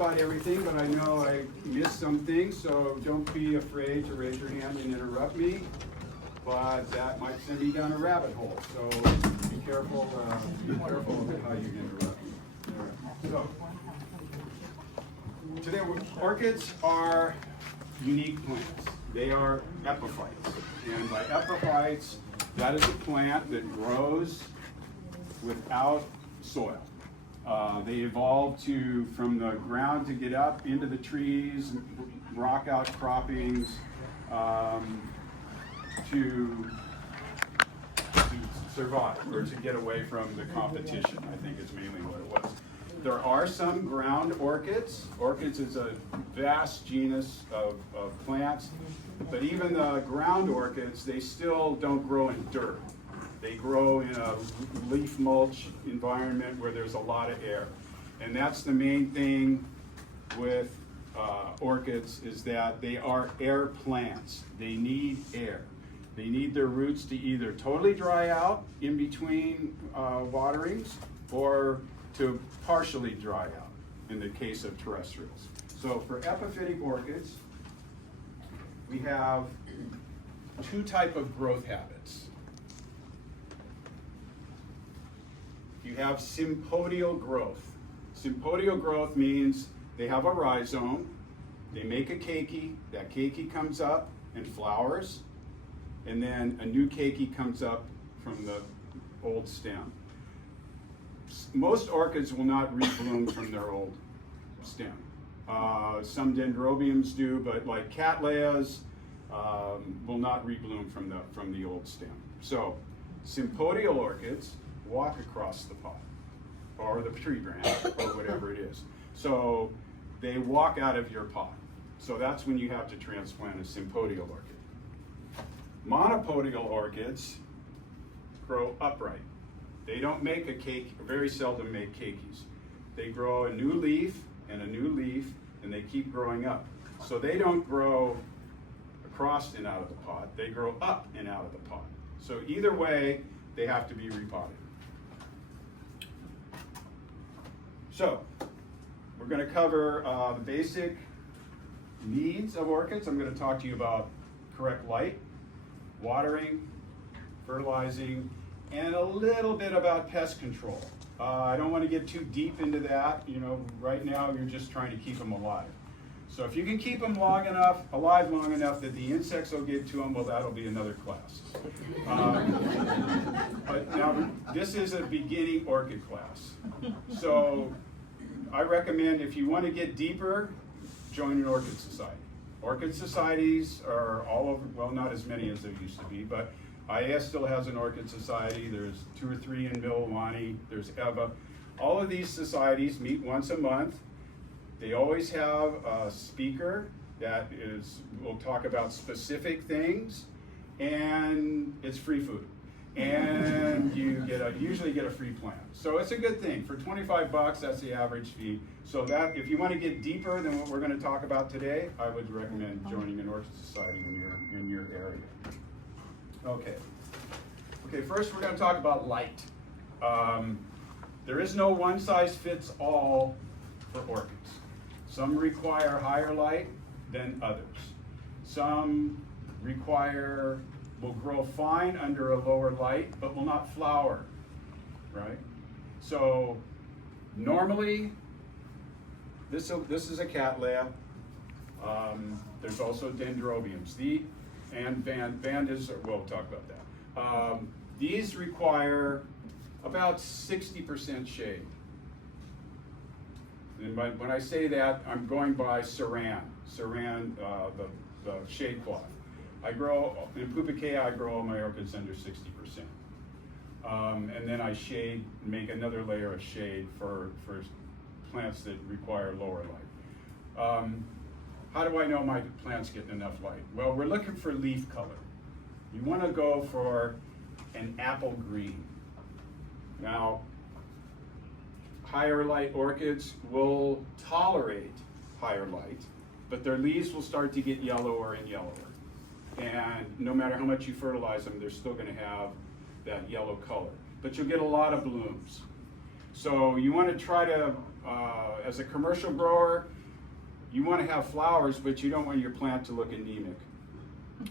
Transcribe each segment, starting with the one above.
about everything, but I know I missed some things, so don't be afraid to raise your hand and interrupt me. But that might send me down a rabbit hole, so be careful with how you interrupt me. So, today, orchids are unique plants. They are epiphytes, and by epiphytes, that is a plant that grows without soil. They evolved from the ground to get up into the trees, rock out croppings, to survive or to get away from the competition, I think is mainly what it was. There are some ground orchids. Orchids is a vast genus of plants, but even the ground orchids, they still don't grow in dirt. They grow in a leaf mulch environment where there's a lot of air. And that's the main thing with orchids, is that they are air plants. They need air. They need their roots to either totally dry out in between waterings or to partially dry out in the case of terrestrials. So for epiphytic orchids, we have two types of growth habits. You have sympodial growth. Sympodial growth means they have a rhizome, they make a keiki, that keiki comes up and flowers, and then a new keiki comes up from the old stem. Most orchids will not rebloom from their old stem. Some dendrobiums do, but like cattleyas will not rebloom from the old stem. So sympodial orchids walk across the pot or the tree branch or whatever it is. So they walk out of your pot. So that's when you have to transplant a sympodial orchid. Monopodial orchids grow upright. They don't make a cake, very seldom make keikis. They grow a new leaf and a new leaf, and they keep growing up. So they don't grow across and out of the pot, they grow up and out of the pot. So either way, they have to be repotted. So, we're going to cover the basic needs of orchids. I'm going to talk to you about correct light, watering, fertilizing, and a little bit about pest control. I don't want to get too deep into that. You know, right now you're just trying to keep them alive. So if you can keep them alive long enough that the insects will get to them, well, that'll be another class. But now, this is a beginning orchid class. So I recommend, if you want to get deeper, join an orchid society. Orchid societies are all over, well, not as many as there used to be, but Aiea still has an orchid society. There's 2 or 3 in Mililani. There's EVA. All of these societies meet once a month. They always have a speaker that will talk about specific things, and it's free food. And you usually get a free plant. So it's a good thing. For 25 bucks, that's the average fee. So that, if you want to get deeper than what we're going to talk about today, I would recommend joining an orchid society in your area. Okay, first we're going to talk about light. There is no one size fits all for orchids. Some require higher light than others. Some will grow fine under a lower light, but will not flower, right? So normally, this is a cattleya. There's also dendrobiums. And vandas, we'll talk about that. These require about 60% shade. And when I say that, I'm going by saran, the shade cloth. In Pupukea, I grow all my orchids under 60%. And then I make another layer of shade for plants that require lower light. How do I know my plant's getting enough light? Well, we're looking for leaf color. You want to go for an apple green. Now, higher light orchids will tolerate higher light, but their leaves will start to get yellower and yellower. And no matter how much you fertilize them, they're still going to have that yellow color. But you'll get a lot of blooms. So you want to try to as a commercial grower, you want to have flowers, but you don't want your plant to look anemic.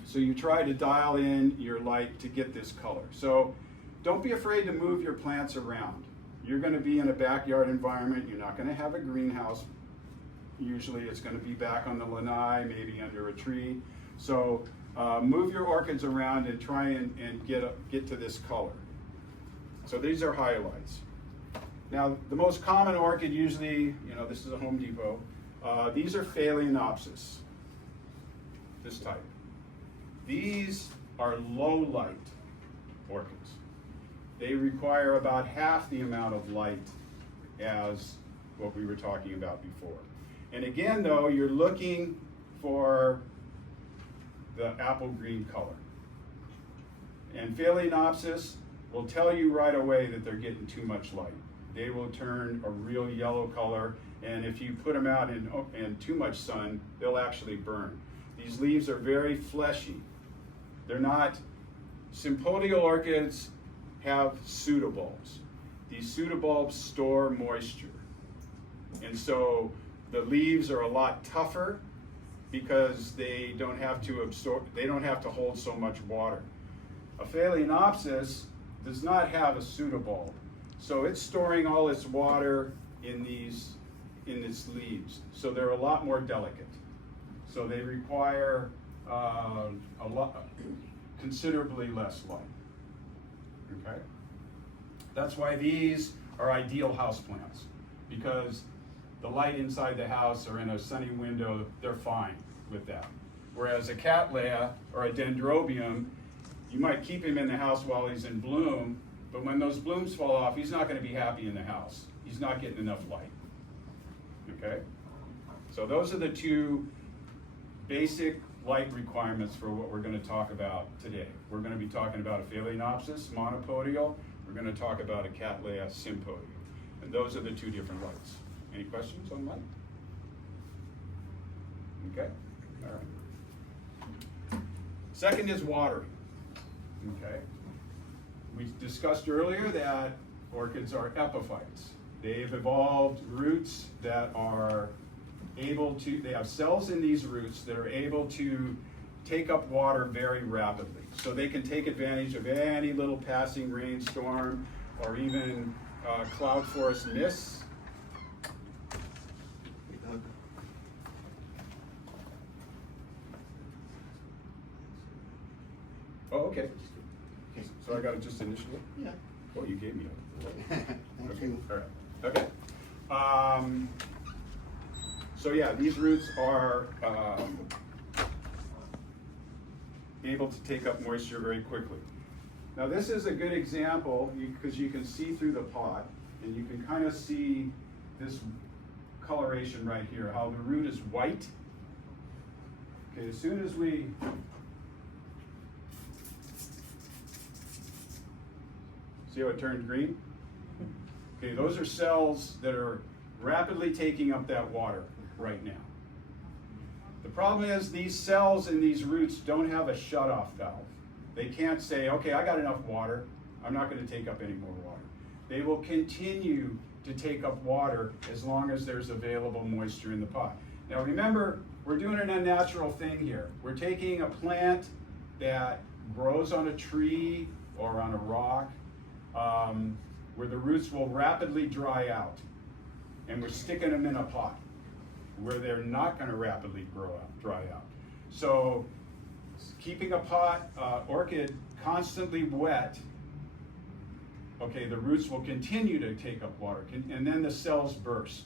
So you try to dial in your light to get this color. So don't be afraid to move your plants around. You're going to be in a backyard environment. You're not going to have a greenhouse. Usually it's going to be back on the lanai, maybe under a tree. So move your orchids around and try and get to this color. So these are highlights. Now the most common orchid usually, this is a Home Depot. These are Phalaenopsis, this type. These are low light orchids. They require about half the amount of light as what we were talking about before. And again though, you're looking for the apple green color. And Phalaenopsis will tell you right away that they're getting too much light. They will turn a real yellow color, and if you put them out in too much sun, they'll actually burn. These leaves are very fleshy. They're not, sympodial orchids have pseudobulbs. These pseudobulbs store moisture. And so the leaves are a lot tougher because they don't have to absorb, they don't have to hold so much water. A Phalaenopsis does not have a pseudobulb. So it's storing all its water in its leaves. So they're a lot more delicate. So they require considerably less light. Okay? That's why these are ideal houseplants, because the light inside the house or in a sunny window, they're fine with that. Whereas a Cattleya or a Dendrobium, you might keep him in the house while he's in bloom, but when those blooms fall off, he's not going to be happy in the house. He's not getting enough light. Okay? So those are the two basic light requirements for what we're going to talk about today. We're going to be talking about a Phalaenopsis monopodial. We're going to talk about a Cattleya sympodial. And those are the two different lights. Any questions on light? Okay? All right. Second is watering. Okay? We discussed earlier that orchids are epiphytes. They've evolved roots that are able to, they have cells in these roots that are able to take up water very rapidly. So they can take advantage of any little passing rainstorm or even cloud forest mists. Oh, okay. So I got to just initial it? Yeah. Oh, you gave me a. Thank you. All right. Okay. So yeah, these roots are able to take up moisture very quickly. Now this is a good example because you can see through the pot and you can kind of see this coloration right here, how the root is white. Okay, as soon as we see how it turned green? Okay, those are cells that are rapidly taking up that water right now. The problem is these cells in these roots don't have a shutoff valve. They can't say, okay, I got enough water, I'm not going to take up any more water. They will continue to take up water as long as there's available moisture in the pot. Now remember, we're doing an unnatural thing here. We're taking a plant that grows on a tree or on a rock, where the roots will rapidly dry out, and we're sticking them in a pot where they're not going to rapidly dry out. So keeping a pot orchid constantly wet, okay, the roots will continue to take up water, and then the cells burst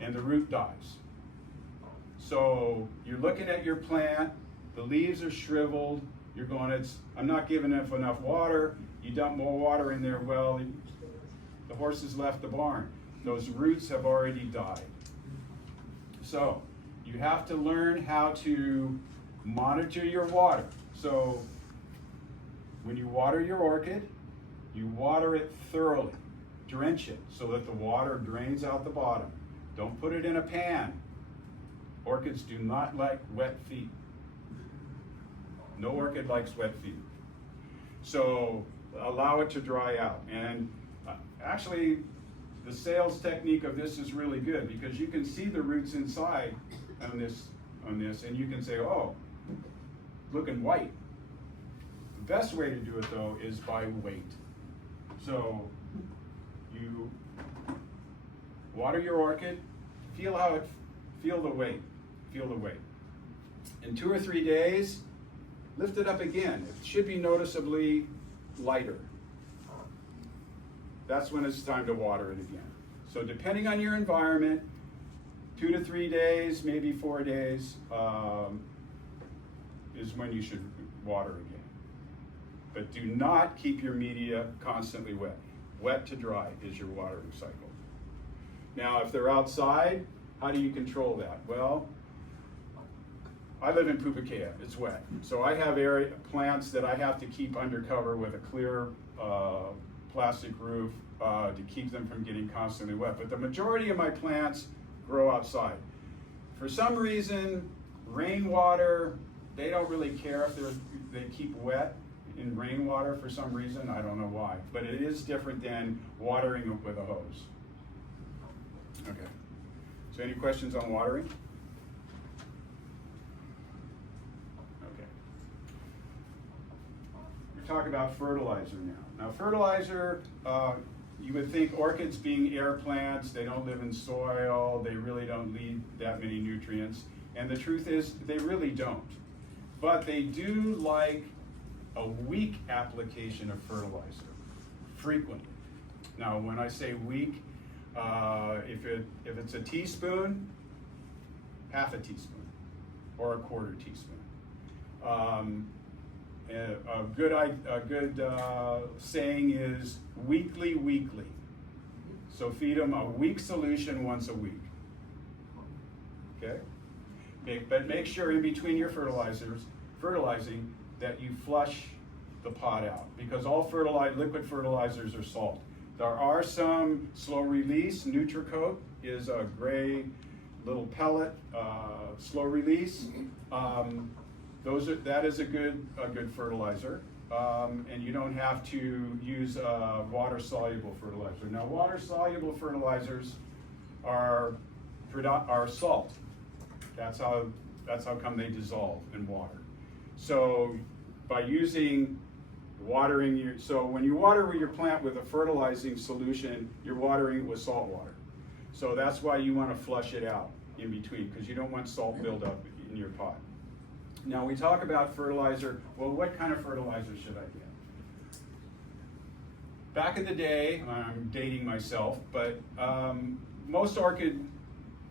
and the root dies. So you're looking at your plant, the leaves are shriveled, you're going, I'm not giving it enough water. You dump more water in there, well, the horses left the barn. Those roots have already died. So you have to learn how to monitor your water. So when you water your orchid, you water it thoroughly. Drench it so that the water drains out the bottom. Don't put it in a pan. Orchids do not like wet feet. No orchid likes wet feet. So allow it to dry out. And actually, the sales technique of this is really good because you can see the roots inside on this, and you can say, oh, looking white. The best way to do it though is by weight. So you water your orchid, feel the weight. In 2 or 3 days, lift it up again. It should be noticeably lighter. That's when it's time to water it again. So depending on your environment, 2 to 3 days, maybe 4 days, is when you should water again. But do not keep your media constantly wet. Wet to dry is your watering cycle. Now, if they're outside, how do you control that? Well, I live in Pupukea, it's wet. So I have plants that I have to keep undercover with a clear plastic roof to keep them from getting constantly wet. But the majority of my plants grow outside. For some reason, rainwater, they don't really care if they keep wet in rainwater for some reason. I don't know why. But it is different than watering it with a hose. Okay. So any questions on watering? Talk about fertilizer now. Now fertilizer, you would think orchids being air plants, they don't live in soil, they really don't need that many nutrients. And the truth is, they really don't. But they do like a weak application of fertilizer, frequently. Now when I say weak, if it's a teaspoon, half a teaspoon, or a quarter teaspoon. A good saying is weekly. So feed them a weak solution once a week. Okay? But make sure in between your fertilizing, that you flush the pot out because all liquid fertilizers are salt. There are some slow release. Nutricoat is a gray little pellet, slow release. That is a good fertilizer, and you don't have to use water-soluble fertilizer. Now, water-soluble fertilizers are salt. That's how come they dissolve in water. So, by using when you water your plant with a fertilizing solution, you're watering it with salt water. So that's why you want to flush it out in between because you don't want salt buildup in your pot. Now we talk about fertilizer. Well, what kind of fertilizer should I get? Back in the day, I'm dating myself, but most orchid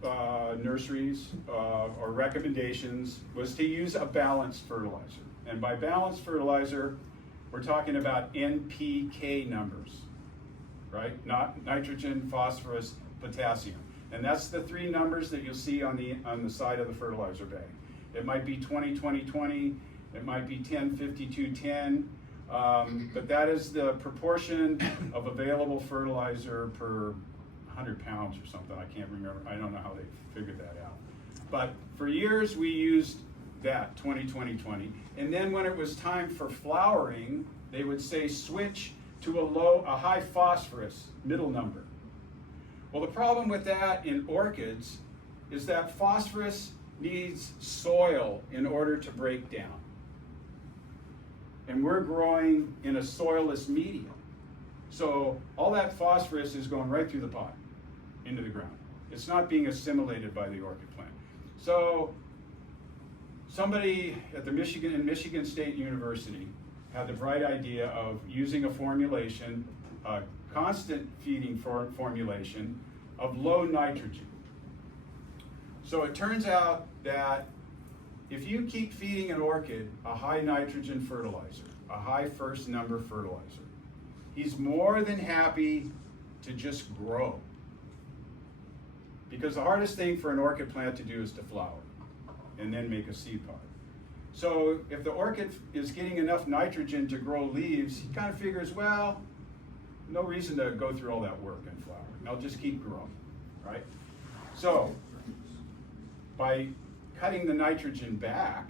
nurseries or recommendations was to use a balanced fertilizer. And by balanced fertilizer, we're talking about NPK numbers, right? Not nitrogen, phosphorus, potassium. And that's the 3 numbers that you'll see on the side of the fertilizer bag. It might be 20-20-20, it might be 10-52-10, but that is the proportion of available fertilizer per 100 pounds or something. I can't remember. I don't know how they figured that out. But for years we used that 20-20-20, and then when it was time for flowering, they would say switch to a high phosphorus middle number. Well, the problem with that in orchids is that phosphorus needs soil in order to break down. And we're growing in a soilless medium. So all that phosphorus is going right through the pot, into the ground. It's not being assimilated by the orchid plant. So somebody at Michigan State University had the bright idea of using a formulation, a constant feeding formulation of low nitrogen. So it turns out that if you keep feeding an orchid a high nitrogen fertilizer, a high first number fertilizer, he's more than happy to just grow. Because the hardest thing for an orchid plant to do is to flower and then make a seed pod. So if the orchid is getting enough nitrogen to grow leaves, he kind of figures, well, no reason to go through all that work and flower. I'll just keep growing, right? So by cutting the nitrogen back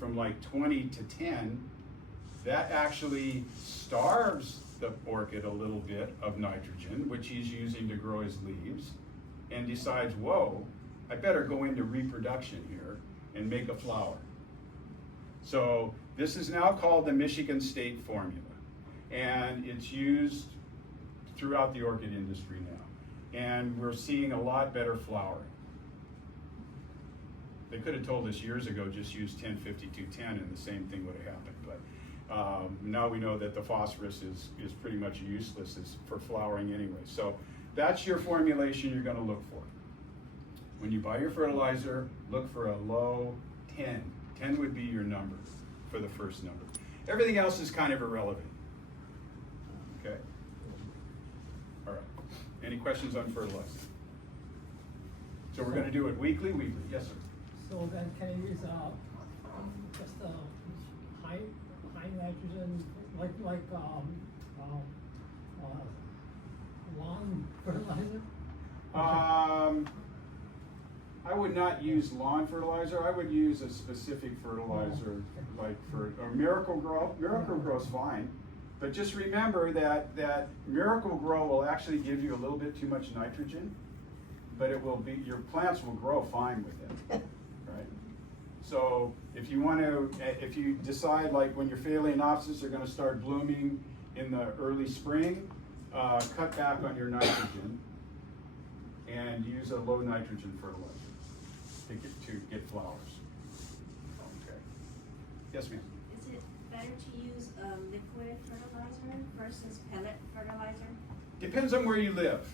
from like 20 to 10, that actually starves the orchid a little bit of nitrogen, which he's using to grow his leaves, and decides, whoa, I better go into reproduction here and make a flower. So this is now called the Michigan State Formula, and it's used throughout the orchid industry now. And we're seeing a lot better flowering. They could have told us years ago, just use 10-52-10 and the same thing would have happened. But now we know that the phosphorus is pretty much useless for flowering anyway. So that's your formulation you're going to look for. When you buy your fertilizer, look for a low 10. 10 would be your number for the first number. Everything else is kind of irrelevant. Okay? All right. Any questions on fertilizer? So we're going to do it weekly? Yes, sir. So then can you use just high nitrogen, like lawn fertilizer? I would not use lawn fertilizer. I would use a specific fertilizer, like for Miracle Grow. Miracle Grow's fine, but just remember that Miracle Grow will actually give you a little bit too much nitrogen, but it will be, your plants will grow fine with it, right? So if you decide, like when your phalaenopsis are going to start blooming in the early spring, cut back on your nitrogen and use a low nitrogen fertilizer to get flowers. Okay. Yes, ma'am. Is it better to use liquid fertilizer versus pellet fertilizer? Depends on where you live.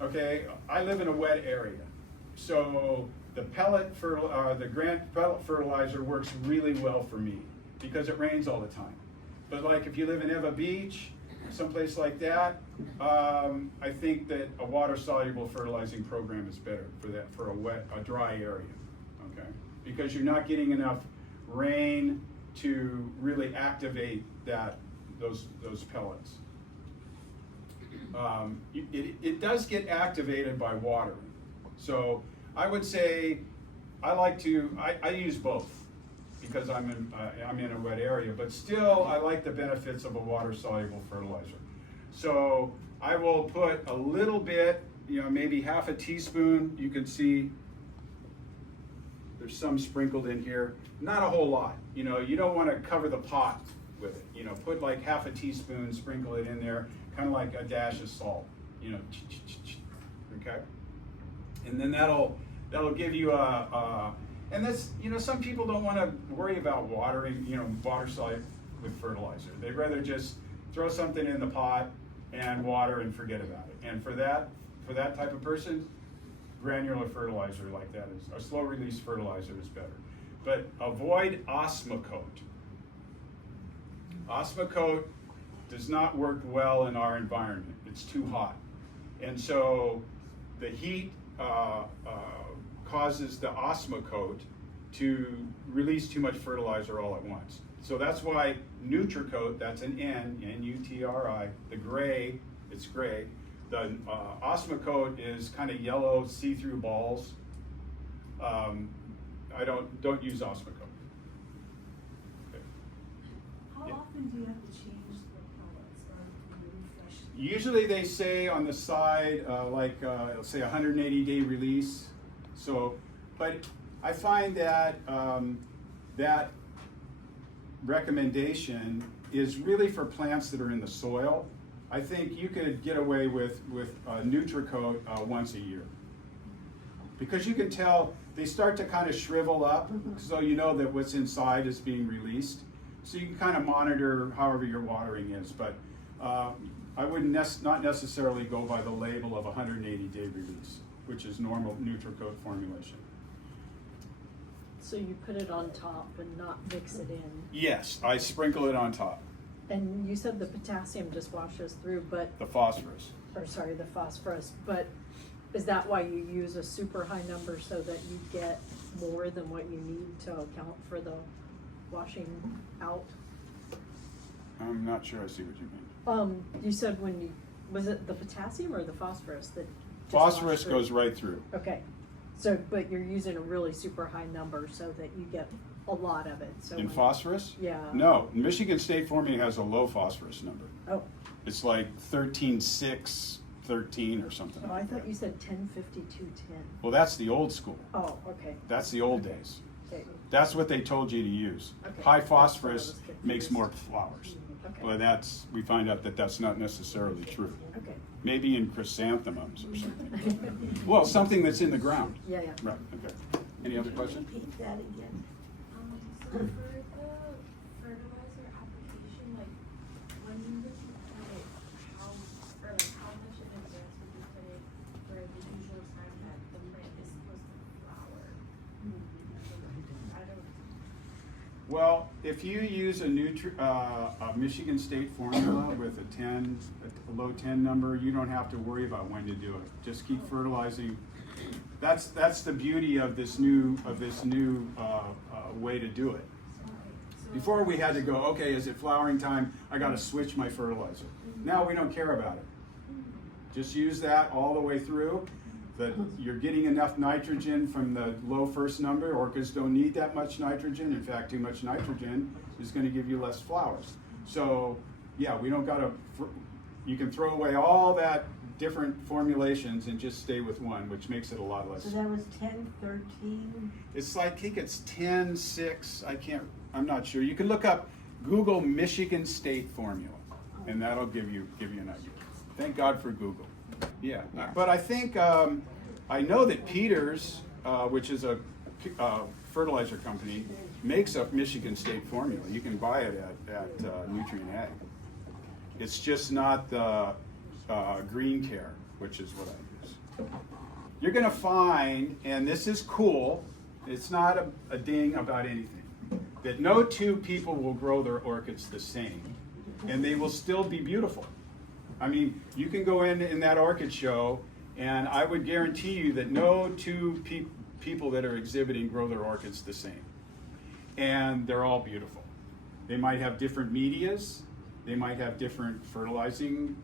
Okay, I live in a wet area, so the Grant pellet fertilizer works really well for me because it rains all the time. But like if you live in Eva Beach, someplace like that, I think that a water-soluble fertilizing program is better for a dry area. Okay, because you're not getting enough rain to really activate those pellets. It does get activated by watering. So I would say I use both because I'm in a wet area, but still I like the benefits of a water-soluble fertilizer. So I will put a little bit, maybe half a teaspoon. You can see there's some sprinkled in here. Not a whole lot. You don't want to cover the pot with it. Put like half a teaspoon, sprinkle it in there, kind of like a dash of salt. Okay, and then that'll give you and that's, some people don't want to worry about watering, water soluble with fertilizer. They'd rather just throw something in the pot and water and forget about it. And for that type of person, granular fertilizer like that a slow release fertilizer is better. But avoid Osmocote. Osmocote does not work well in our environment. It's too hot. And so the heat causes the Osmocote to release too much fertilizer all at once. So that's why Nutricote, that's an N, N-U-T-R-I, the gray, it's gray. The Osmocote is kind of yellow, see-through balls. I don't use Osmocote. Okay. How often do you have to change the pellets or refresh them? Usually they say on the side, it'll say 180-day release. So, but I find that that recommendation is really for plants that are in the soil. I think you could get away with Nutricote once a year. Because you can tell they start to kind of shrivel up, so you know that what's inside is being released. So you can kind of monitor however your watering is, but I wouldn't not necessarily go by the label of 180-day release, which is normal Nutricote formulation. So you put it on top and not mix it in? Yes, I sprinkle it on top. And you said the potassium just washes through, but... The phosphorus. Or sorry, the phosphorus, but is that why you use a super high number so that you get more than what you need to account for the washing out? I'm not sure I see what you mean. You said was it the potassium or the phosphorus that just Phosphorus washed through? goes right through. Okay, so, but you're using a really super high number so that you get a lot of it, so. In phosphorus? Yeah. No, Michigan State Formula has a low phosphorus number. Oh, It's like 13.6, 13 or something. Oh, I like thought that. you said 105210. Well, that's the old school. Oh, okay. That's the old days. Okay. That's what they told you to use. Okay. High That's what I phosphorus was confused. makes more flowers. Okay. Well, we find out that that's not necessarily true. Okay. Maybe in chrysanthemums or something. Well, something that's in the ground. Yeah, yeah. Right, okay. Any other questions? Repeat that again. So for the fertilizer application, like when would you put it, how, or like how much in advance would you put it for the usual time that the plant is supposed to flower? I don't. Well, if you use a Michigan State formula with a low 10 number, you don't have to worry about when to do it. Just keep fertilizing. That's the beauty of this new way to do it. Before we had to go, okay, is it flowering time? I got to switch my fertilizer. Now we don't care about it. Just use that all the way through. That you're getting enough nitrogen from the low first number. Orchids don't need that much nitrogen. In fact, too much nitrogen is going to give you less flowers. So yeah, we don't got to, you can throw away all that different formulations and just stay with one, which makes it a lot less. So that was 10, 13? It's like, I think it's 10, 6, I'm not sure. You can look up Google Michigan State formula, and that'll give you an idea. Thank God for Google. Yeah, but I think, I know that Peters, which is a fertilizer company, makes a Michigan State formula. You can buy it at Nutrient Ag. It's just not the Green Care, which is what I use. You're gonna find, and this is cool, it's not a ding about anything, that no two people will grow their orchids the same, and they will still be beautiful. I mean, you can go in that orchid show, and I would guarantee you that no two people that are exhibiting grow their orchids the same. And they're all beautiful. They might have different medias, they might have different fertilizing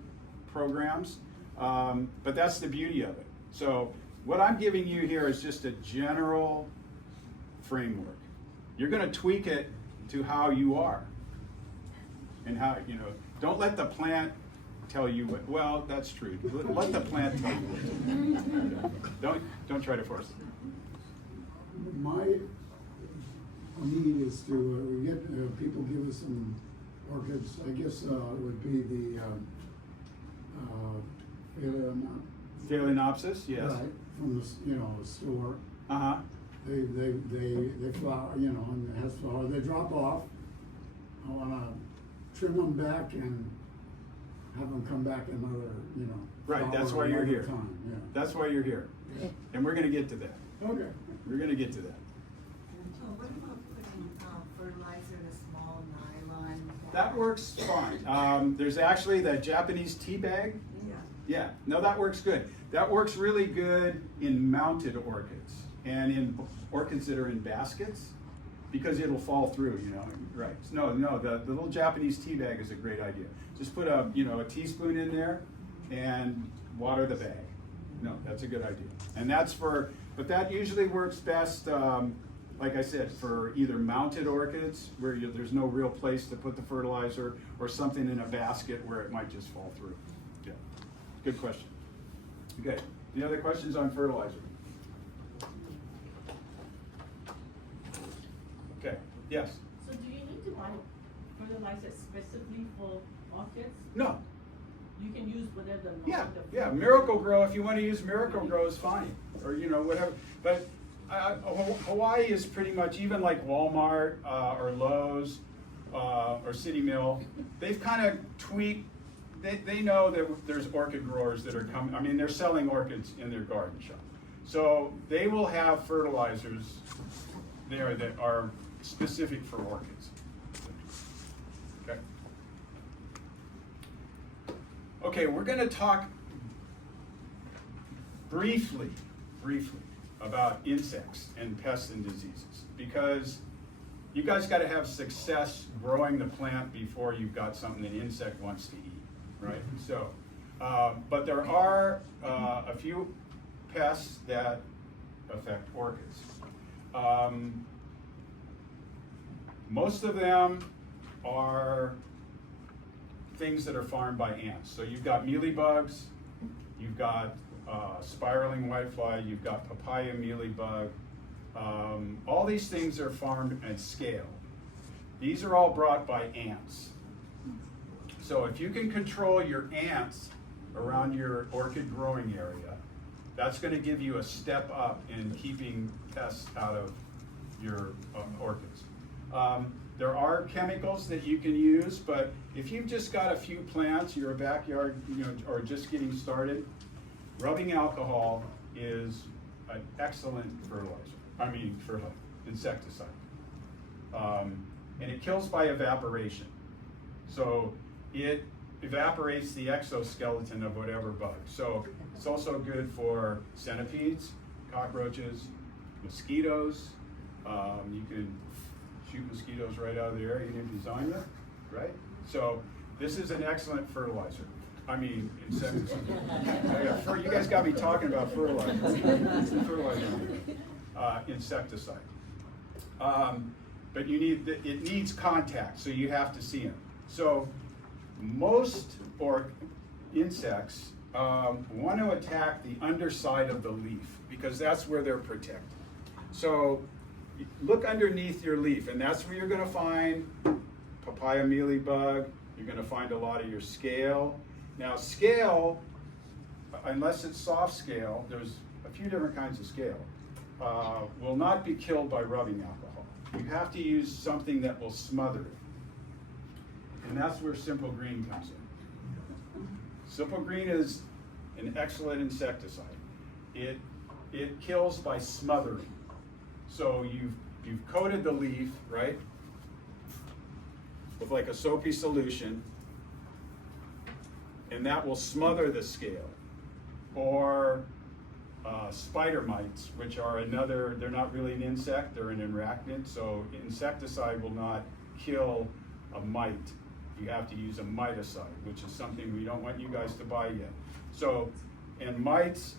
programs, but that's the beauty of it. So what I'm giving you here is just a general framework. You're going to tweak it to how you are, and how, don't let the plant tell you what. Well, that's true. Let the plant tell you what to do. Don't try to force it. My need is to we get people give us some orchids. I guess would be the Phalaenopsis, yes. right from the store. Uh-huh. They flower, and it has flower. They drop off. I want to trim them back and have them come back another, Right, that's flower why you're another here. time. Yeah. That's why you're here. Yeah. And we're going to get to that. Okay. We're going to get to that. So what about putting fertilizer in a small nylon? That works fine. There's actually that Japanese tea bag. Yeah. Yeah, no, that works good. That works really good in mounted orchids and in orchids that are in baskets, because it'll fall through, Right. No, the little Japanese tea bag is a great idea. Just put a teaspoon in there and water the bag. No, that's a good idea. And but that usually works best, like I said, for either mounted orchids where there's no real place to put the fertilizer, or something in a basket where it might just fall through. Yeah, good question. Okay, any other questions on fertilizer? Okay, yes? So do you need to buy fertilizer specifically for orchids? No. You can use whatever the Yeah, Miracle Grow, if you want to use Miracle Grow is fine, or whatever. But Hawaii is pretty much, even like Walmart or Lowe's or City Mill, they've kind of tweaked. They know that there's orchid growers that are coming. I mean, they're selling orchids in their garden shop, so they will have fertilizers there that are specific for orchids. Okay. Okay, we're going to talk briefly about insects and pests and diseases, because you guys got to have success growing the plant before you've got something an insect wants to eat, right? So, but there are a few pests that affect orchids. Most of them are things that are farmed by ants. So you've got mealybugs, you've got spiraling whitefly, you've got papaya mealybug. All these things are farmed at scale. These are all brought by ants. So if you can control your ants around your orchid growing area, that's going to give you a step up in keeping pests out of your orchids. There are chemicals that you can use, but if you've just got a few plants, you're a backyard, or just getting started, rubbing alcohol is an excellent insecticide. And it kills by evaporation. So it evaporates the exoskeleton of whatever bug. So it's also good for centipedes, cockroaches, mosquitoes. You can shoot mosquitoes right out of the air, even if you design them, right? So this is an excellent fertilizer. Insecticide. You guys got me talking about fertilizer. Insecticide. But it needs contact, so you have to see them. So most insects want to attack the underside of the leaf because that's where they're protected. So look underneath your leaf, and that's where you're going to find papaya mealybug. You're going to find a lot of your scale. Now scale, unless it's soft scale, there's a few different kinds of scale, will not be killed by rubbing alcohol. You have to use something that will smother it. And that's where Simple Green comes in. Simple Green is an excellent insecticide. It kills by smothering. So you've coated the leaf, right, with like a soapy solution, and that will smother the scale. Or spider mites, which are they're not really an insect, they're an arachnid, so insecticide will not kill a mite. You have to use a miticide, which is something we don't want you guys to buy yet. So, and mites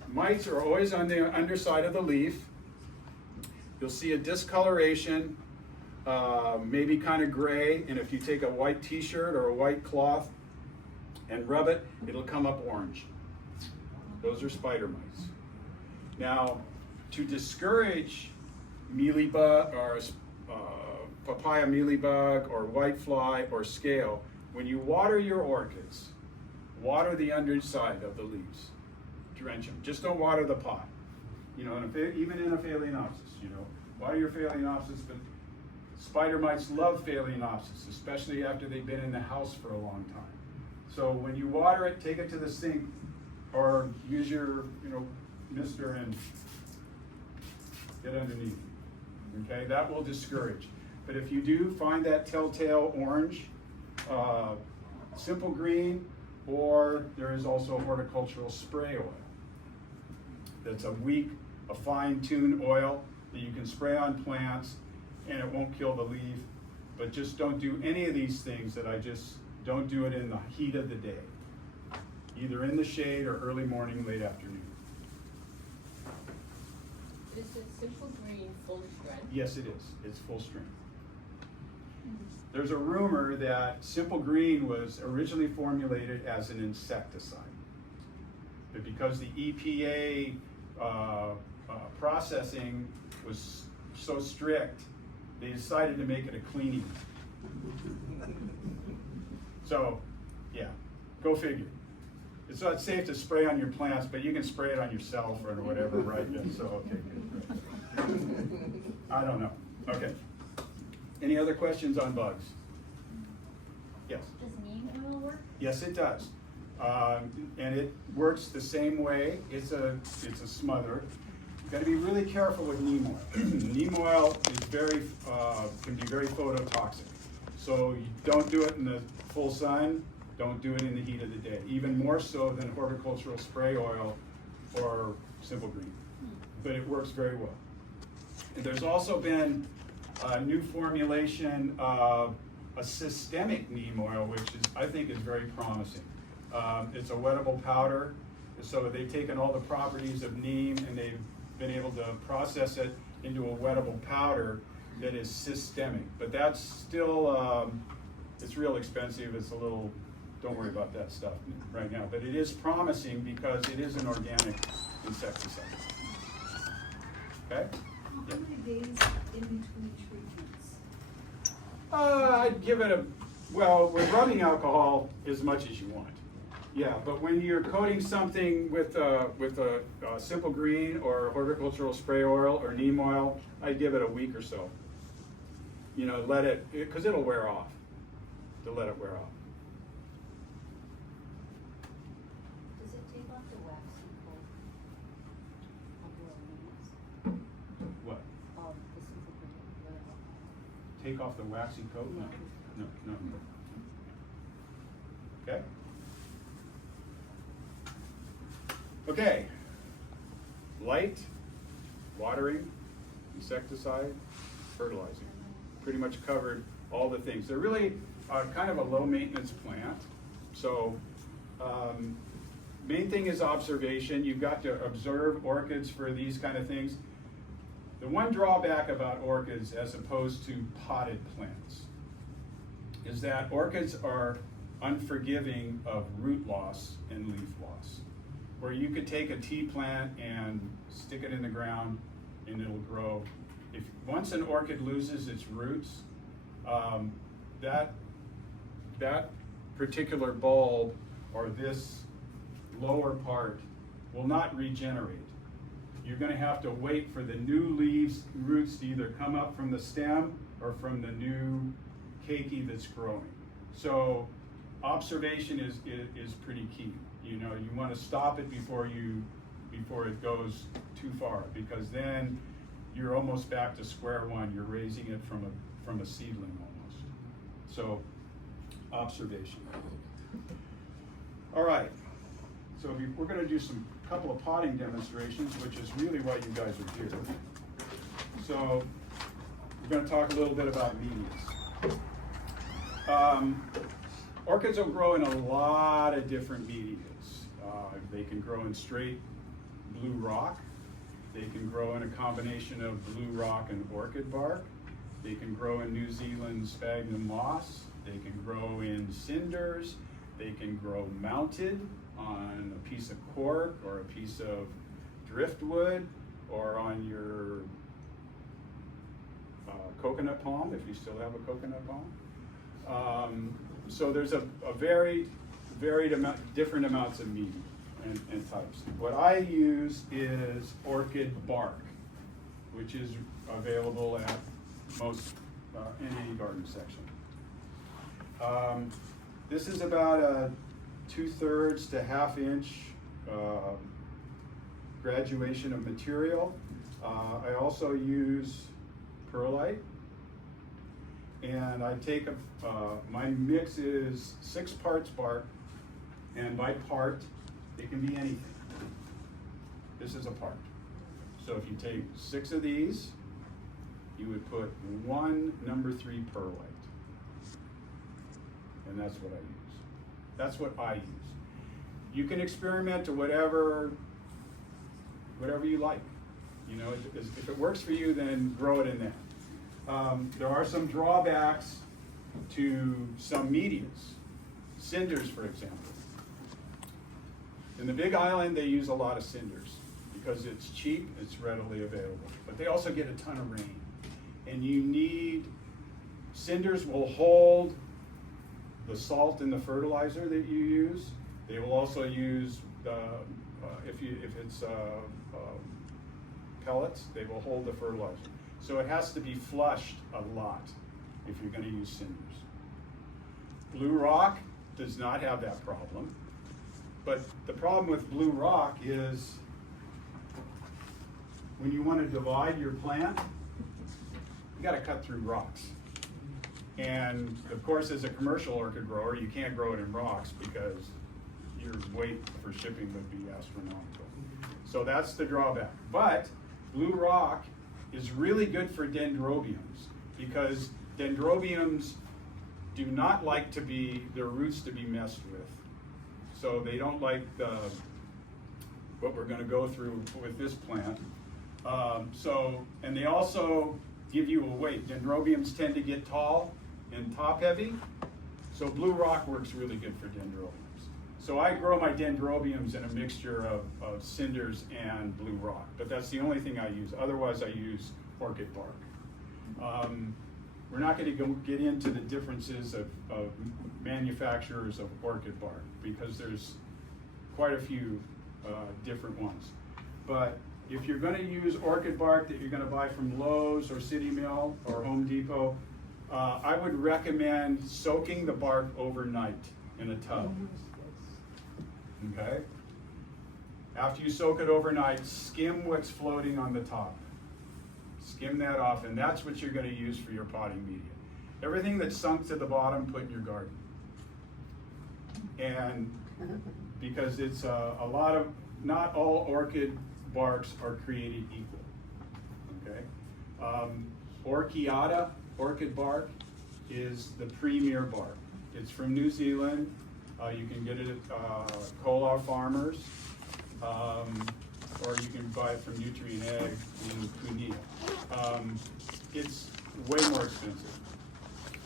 are always on the underside of the leaf. You'll see a discoloration, maybe kind of gray, and if you take a white t-shirt or a white cloth and rub it, it'll come up orange. Those are spider mites. Now, to discourage mealybug or papaya mealybug or whitefly or scale, when you water your orchids, water the underside of the leaves. Drench them. Just don't water the pot. Even in a phalaenopsis, water your phalaenopsis, but spider mites love phalaenopsis, especially after they've been in the house for a long time. So when you water it, take it to the sink or use your, mister and get underneath. Okay, that will discourage. But if you do find that telltale orange, Simple Green, or there is also horticultural spray oil. That's a fine-tuned oil that you can spray on plants, and it won't kill the leaf. But just don't do any of these things don't do it in the heat of the day. Either in the shade or early morning, late afternoon. Is it Simple Green full strength? Yes, it is. It's full strength. There's a rumor that Simple Green was originally formulated as an insecticide. But because the EPA processing was so strict, they decided to make it a cleaning. So, yeah, go figure. It's not safe to spray on your plants, but you can spray it on yourself or whatever, right? Yeah, so, okay, good. I don't know. Okay. Any other questions on bugs? Yes? Does neem oil work? Yes, it does. And it works the same way. It's a smother. You've got to be really careful with neem oil. Neem oil is can be very phototoxic. So you don't do it in the full sun. Don't do it in the heat of the day. Even more so than horticultural spray oil or Simple Green. But it works very well. And there's also been a new formulation of a systemic neem oil, which I think is very promising. It's a wettable powder, so they've taken all the properties of neem and they've been able to process it into a wettable powder that is systemic. But that's still, it's real expensive. It's a little don't worry about that stuff right now. But it is promising because it is an organic insecticide. Okay? How many days in between treatments? I'd give it a, well, with rubbing alcohol, as much as you want. Yeah, but when you're coating something with a simple green or horticultural spray oil or neem oil, I'd give it a week or so. You know, let it, because it'll wear off. To let it wear off. Does it take off the waxy coat of the leaves? What? This is a particular. Take off the waxy coat? No. No. Okay? Okay. Light, watering, insecticide, fertilizing. Pretty much covered all the things. They're really kind of a low maintenance plant. So main thing is observation. You've got to observe orchids for these kind of things. The one drawback about orchids as opposed to potted plants is that orchids are unforgiving of root loss and leaf loss. Where you could take a tea plant and stick it in the ground and it'll grow. If once an orchid loses its roots, that particular bulb or this lower part will not regenerate. You're going to have to wait for the new roots to either come up from the stem or from the new keiki that's growing. So observation is pretty key. You know, you want to stop it before it goes too far, because then you're almost back to square one. You're raising it from a seedling almost. So observation. All right. So we're going to do a couple of potting demonstrations, which is really why you guys are here. So we're going to talk a little bit about medias. Orchids will grow in a lot of different medias. They can grow in straight blue rock. They can grow in a combination of blue rock and orchid bark. They can grow in New Zealand sphagnum moss. They can grow in cinders. They can grow mounted on a piece of cork or a piece of driftwood or on your coconut palm, if you still have a coconut palm. So there's a varied different amounts of media and types. What I use is orchid bark, which is available at most in any garden section. This is about a 2/3 to 1/2 inch graduation of material. I also use perlite, and I take my mix is 6 parts bark, and by part it can be anything. This is a part. So if you take 6 of these, you would put 1 number 3 perlite, and that's what I use. That's what I use. You can experiment to whatever you like. You know, if it works for you, then grow it in that. There are some drawbacks to some medias. Cinders, for example. In the Big Island, they use a lot of cinders because it's cheap, it's readily available. But they also get a ton of rain. And cinders will hold the salt and the fertilizer that you use. They will also use if it's pellets, they will hold the fertilizer. So it has to be flushed a lot if you're going to use cinders. Blue rock does not have that problem. But the problem with blue rock is when you want to divide your plant, you got to cut through rocks. And of course, as a commercial orchid grower, you can't grow it in rocks because your weight for shipping would be astronomical. So that's the drawback. But blue rock is really good for dendrobiums because dendrobiums do not like their roots to be messed with. So they don't like what we're going to go through with this plant. And they also give you a weight. Dendrobiums tend to get tall and top heavy. So blue rock works really good for dendrobiums. So I grow my dendrobiums in a mixture of cinders and blue rock, but that's the only thing I use. Otherwise, I use orchid bark. We're not going to get into the differences of manufacturers of orchid bark because there's quite a few different ones. But if you're going to use orchid bark that you're going to buy from Lowe's or City Mill or Home Depot, I would recommend soaking the bark overnight in a tub. Okay? After you soak it overnight, skim what's floating on the top. Skim that off, and that's what you're going to use for your potting media. Everything that's sunk to the bottom, put in your garden. And because it's a lot of, not all orchid barks are created equal. Okay? Orchiata, orchid bark, is the premier bark. It's from New Zealand. You can get it at Kolar Farmers, or you can buy it from Nutrient Ag in Cunha. It's way more expensive,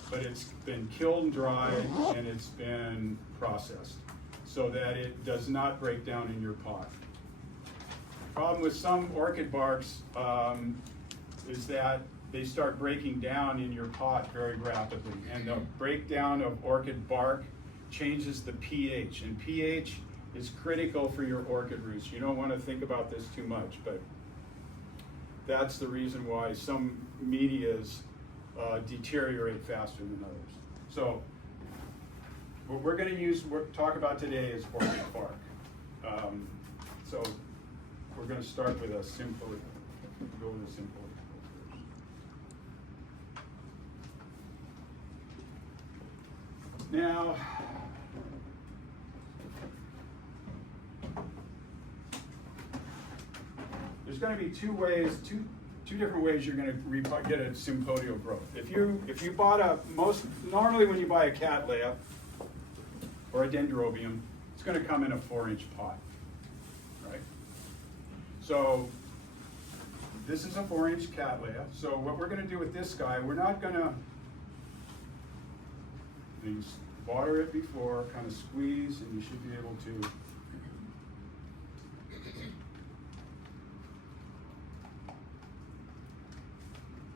but it's been killed and dried and it's been processed so that it does not break down in your pot. The problem with some orchid barks is that they start breaking down in your pot very rapidly, and the breakdown of orchid bark changes the pH, and pH is critical for your orchid roots. You don't want to think about this too much, but that's the reason why some medias deteriorate faster than others. So what we're going to talk about today is orchid bark. So we're going to start with a simple, go with a simple. Now, there's going to be two different ways you're going to get a sympodial growth. If you bought normally when you buy a cattleya or a dendrobium, it's going to come in a 4-inch pot, right? So this is a 4-inch cattleya. So what we're going to do with this guy, we're not going to water it before, kind of squeeze, and you should be able to.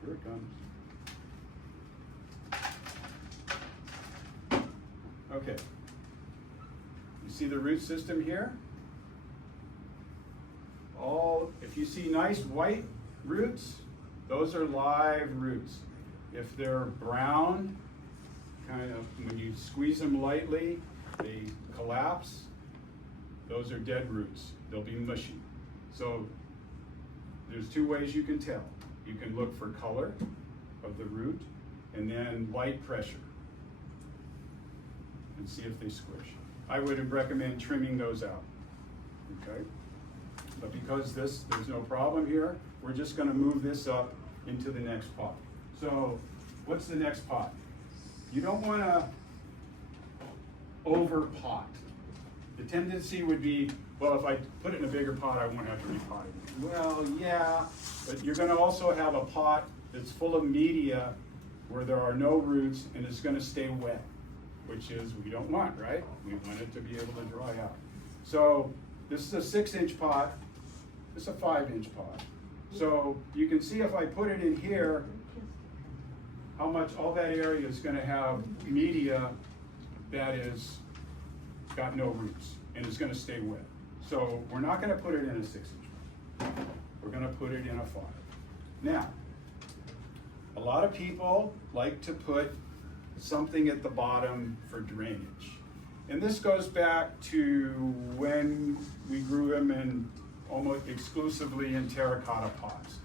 Here it comes. Okay. You see the root system here? If you see nice white roots, those are live roots. If they're brown, kind of, when you squeeze them lightly, they collapse. Those are dead roots. They'll be mushy. So there's two ways you can tell. You can look for color of the root and then light pressure and see if they squish. I would recommend trimming those out, okay? But because there's no problem here, we're just gonna move this up into the next pot. So what's the next pot? You don't wanna over pot. The tendency would be, well, if I put it in a bigger pot, I won't have to repot it. Well, yeah, but you're gonna also have a pot that's full of media where there are no roots and it's gonna stay wet, which is we don't want, right? We want it to be able to dry out. So this is a 6-inch pot, this is a 5-inch pot. So you can see if I put it in here, how much all that area is gonna have media that is got no roots and is gonna stay wet. So we're not gonna put it in a 6-inch pot. We're gonna put it in a 5. Now, a lot of people like to put something at the bottom for drainage. And this goes back to when we grew them in almost exclusively in terracotta pots.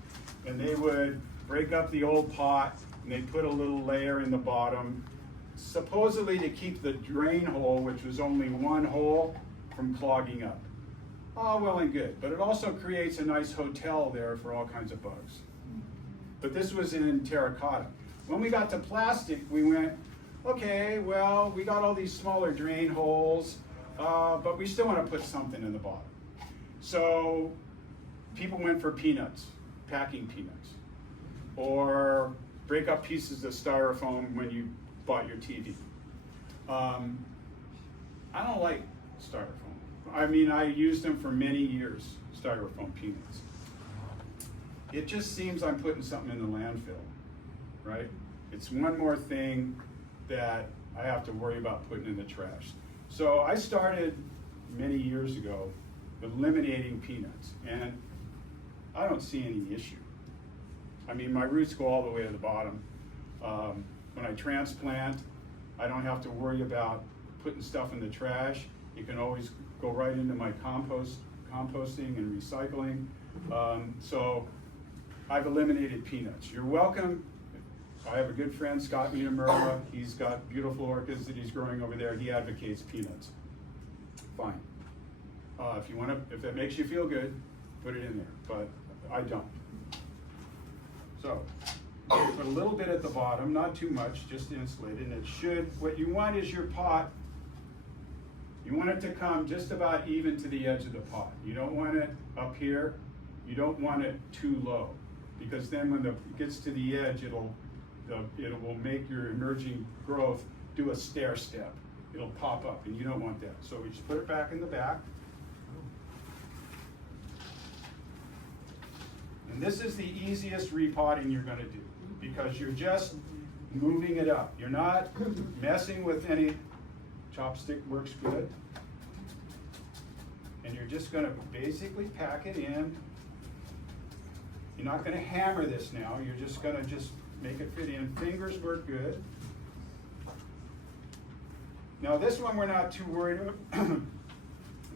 And they would break up the old pot and they'd put a little layer in the bottom, supposedly to keep the drain hole, which was only one hole, from clogging up. Oh, well and good, but it also creates a nice hotel there for all kinds of bugs. But this was in terracotta. When we got to plastic, we went, okay, well, we got all these smaller drain holes, but we still want to put something in the bottom. So people went for peanuts, packing peanuts, or break up pieces of styrofoam when you bought your TV. I don't like styrofoam. I mean, I used them for many years, styrofoam peanuts. It just seems I'm putting something in the landfill, right? It's one more thing that I have to worry about putting in the trash. So I started many years ago eliminating peanuts, and I don't see any issue. I mean, my roots go all the way to the bottom. When I transplant, I don't have to worry about putting stuff in the trash. It can always go right into my composting and recycling. So I've eliminated peanuts. You're welcome. I have a good friend, Scott Miyamura. He's got beautiful orchids that he's growing over there. He advocates peanuts. Fine. If that makes you feel good, put it in there, but I don't. So, put a little bit at the bottom, not too much, just to insulate it. And it should, what you want is your pot, you want it to come just about even to the edge of the pot. You don't want it up here, you don't want it too low, because then when it gets to the edge, it will make your emerging growth do a stair step. It'll pop up, and you don't want that. So we just put it back in the back. And this is the easiest repotting you're going to do, because you're just moving it up. You're not messing with any, chopstick works good. And you're just going to basically pack it in. You're not going to hammer this now. You're just going to just make it fit in. Fingers work good. Now this one we're not too worried about.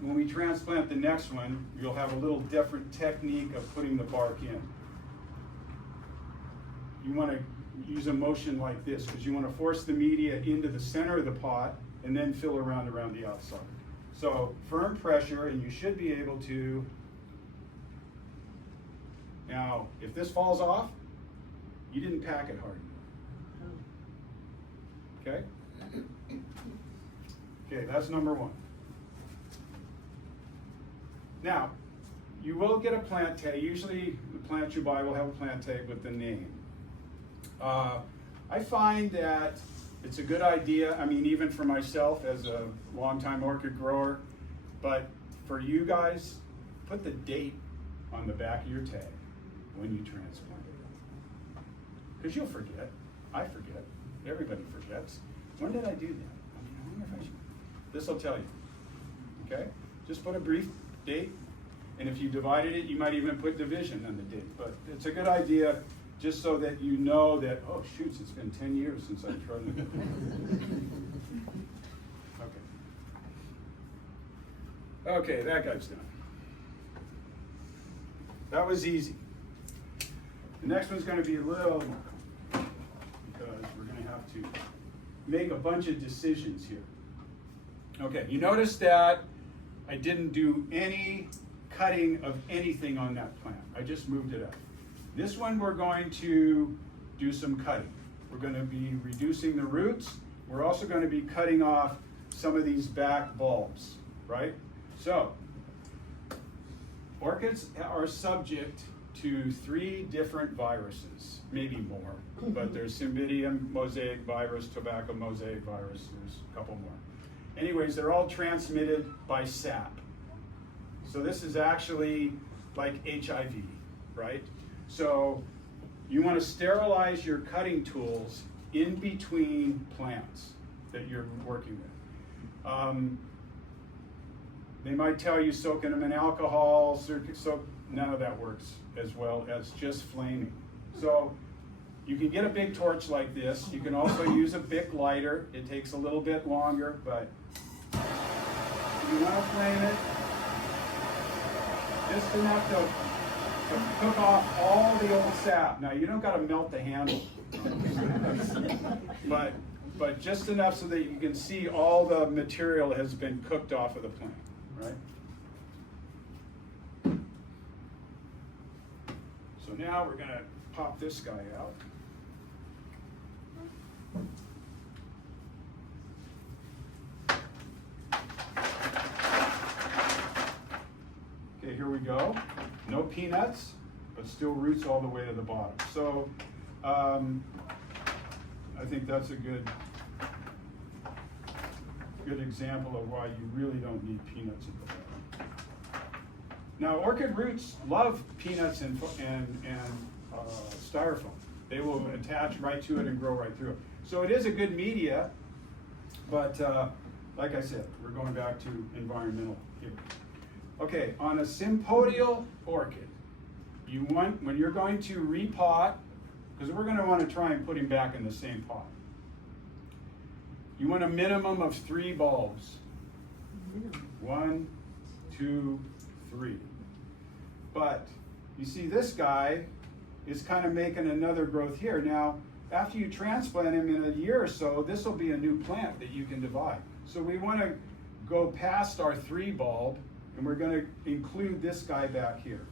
When we transplant the next one, you'll have a little different technique of putting the bark in. You want to use a motion like this, because you want to force the media into the center of the pot and then fill around the outside. So firm pressure, and you should be able to. Now, if this falls off, you didn't pack it hard enough. Okay? Okay, that's number one. Now, you will get a plant tag. Usually the plant you buy will have a plant tag with the name. I find that it's a good idea, I mean, even for myself as a longtime orchid grower, but for you guys, put the date on the back of your tag when you transplant it. Because you'll forget. I forget. Everybody forgets. When did I do that? I mean, I wonder if I should. This will tell you. Okay? Just put a brief date, and if you divided it, you might even put division on the date. But it's a good idea, just so that you know that, oh shoots, it's been 10 years since I tried it. Okay. Okay, that guy's done. That was easy. The next one's going to be a little, because we're going to have to make a bunch of decisions here. Okay, you notice that I didn't do any cutting of anything on that plant. I just moved it up. This one we're going to do some cutting. We're going to be reducing the roots. We're also going to be cutting off some of these back bulbs, right? So, orchids are subject to 3 different viruses, maybe more, but there's Cymbidium mosaic virus, tobacco mosaic virus, there's a couple more. Anyways, they're all transmitted by sap. So this is actually like HIV, right? So you want to sterilize your cutting tools in between plants that you're working with. They might tell you soaking them in alcohol, none of that works as well as just flaming. So you can get a big torch like this. You can also use a Bic lighter. It takes a little bit longer, but you want to flame it just enough to cook off all the old sap. Now you don't got to melt the handle, but just enough so that you can see all the material has been cooked off of the plant, right? So now we're going to pop this guy out. Okay, here we go. No peanuts, but still roots all the way to the bottom. So I think that's a good good example of why you really don't need peanuts in the bed. Now, orchid roots love peanuts and styrofoam. They will attach right to it and grow right through it. So it is a good media, but like I said, we're going back to environmental here. Okay, on a sympodial orchid, you want, when you're going to repot, because we're going to want to try and put him back in the same pot, you want a minimum of 3 bulbs. 1, 2, 3. But you see, this guy is kind of making another growth here. Now, after you transplant him in a year or so, this will be a new plant that you can divide. So we want to go past our 3 bulb, and we're going to include this guy back here.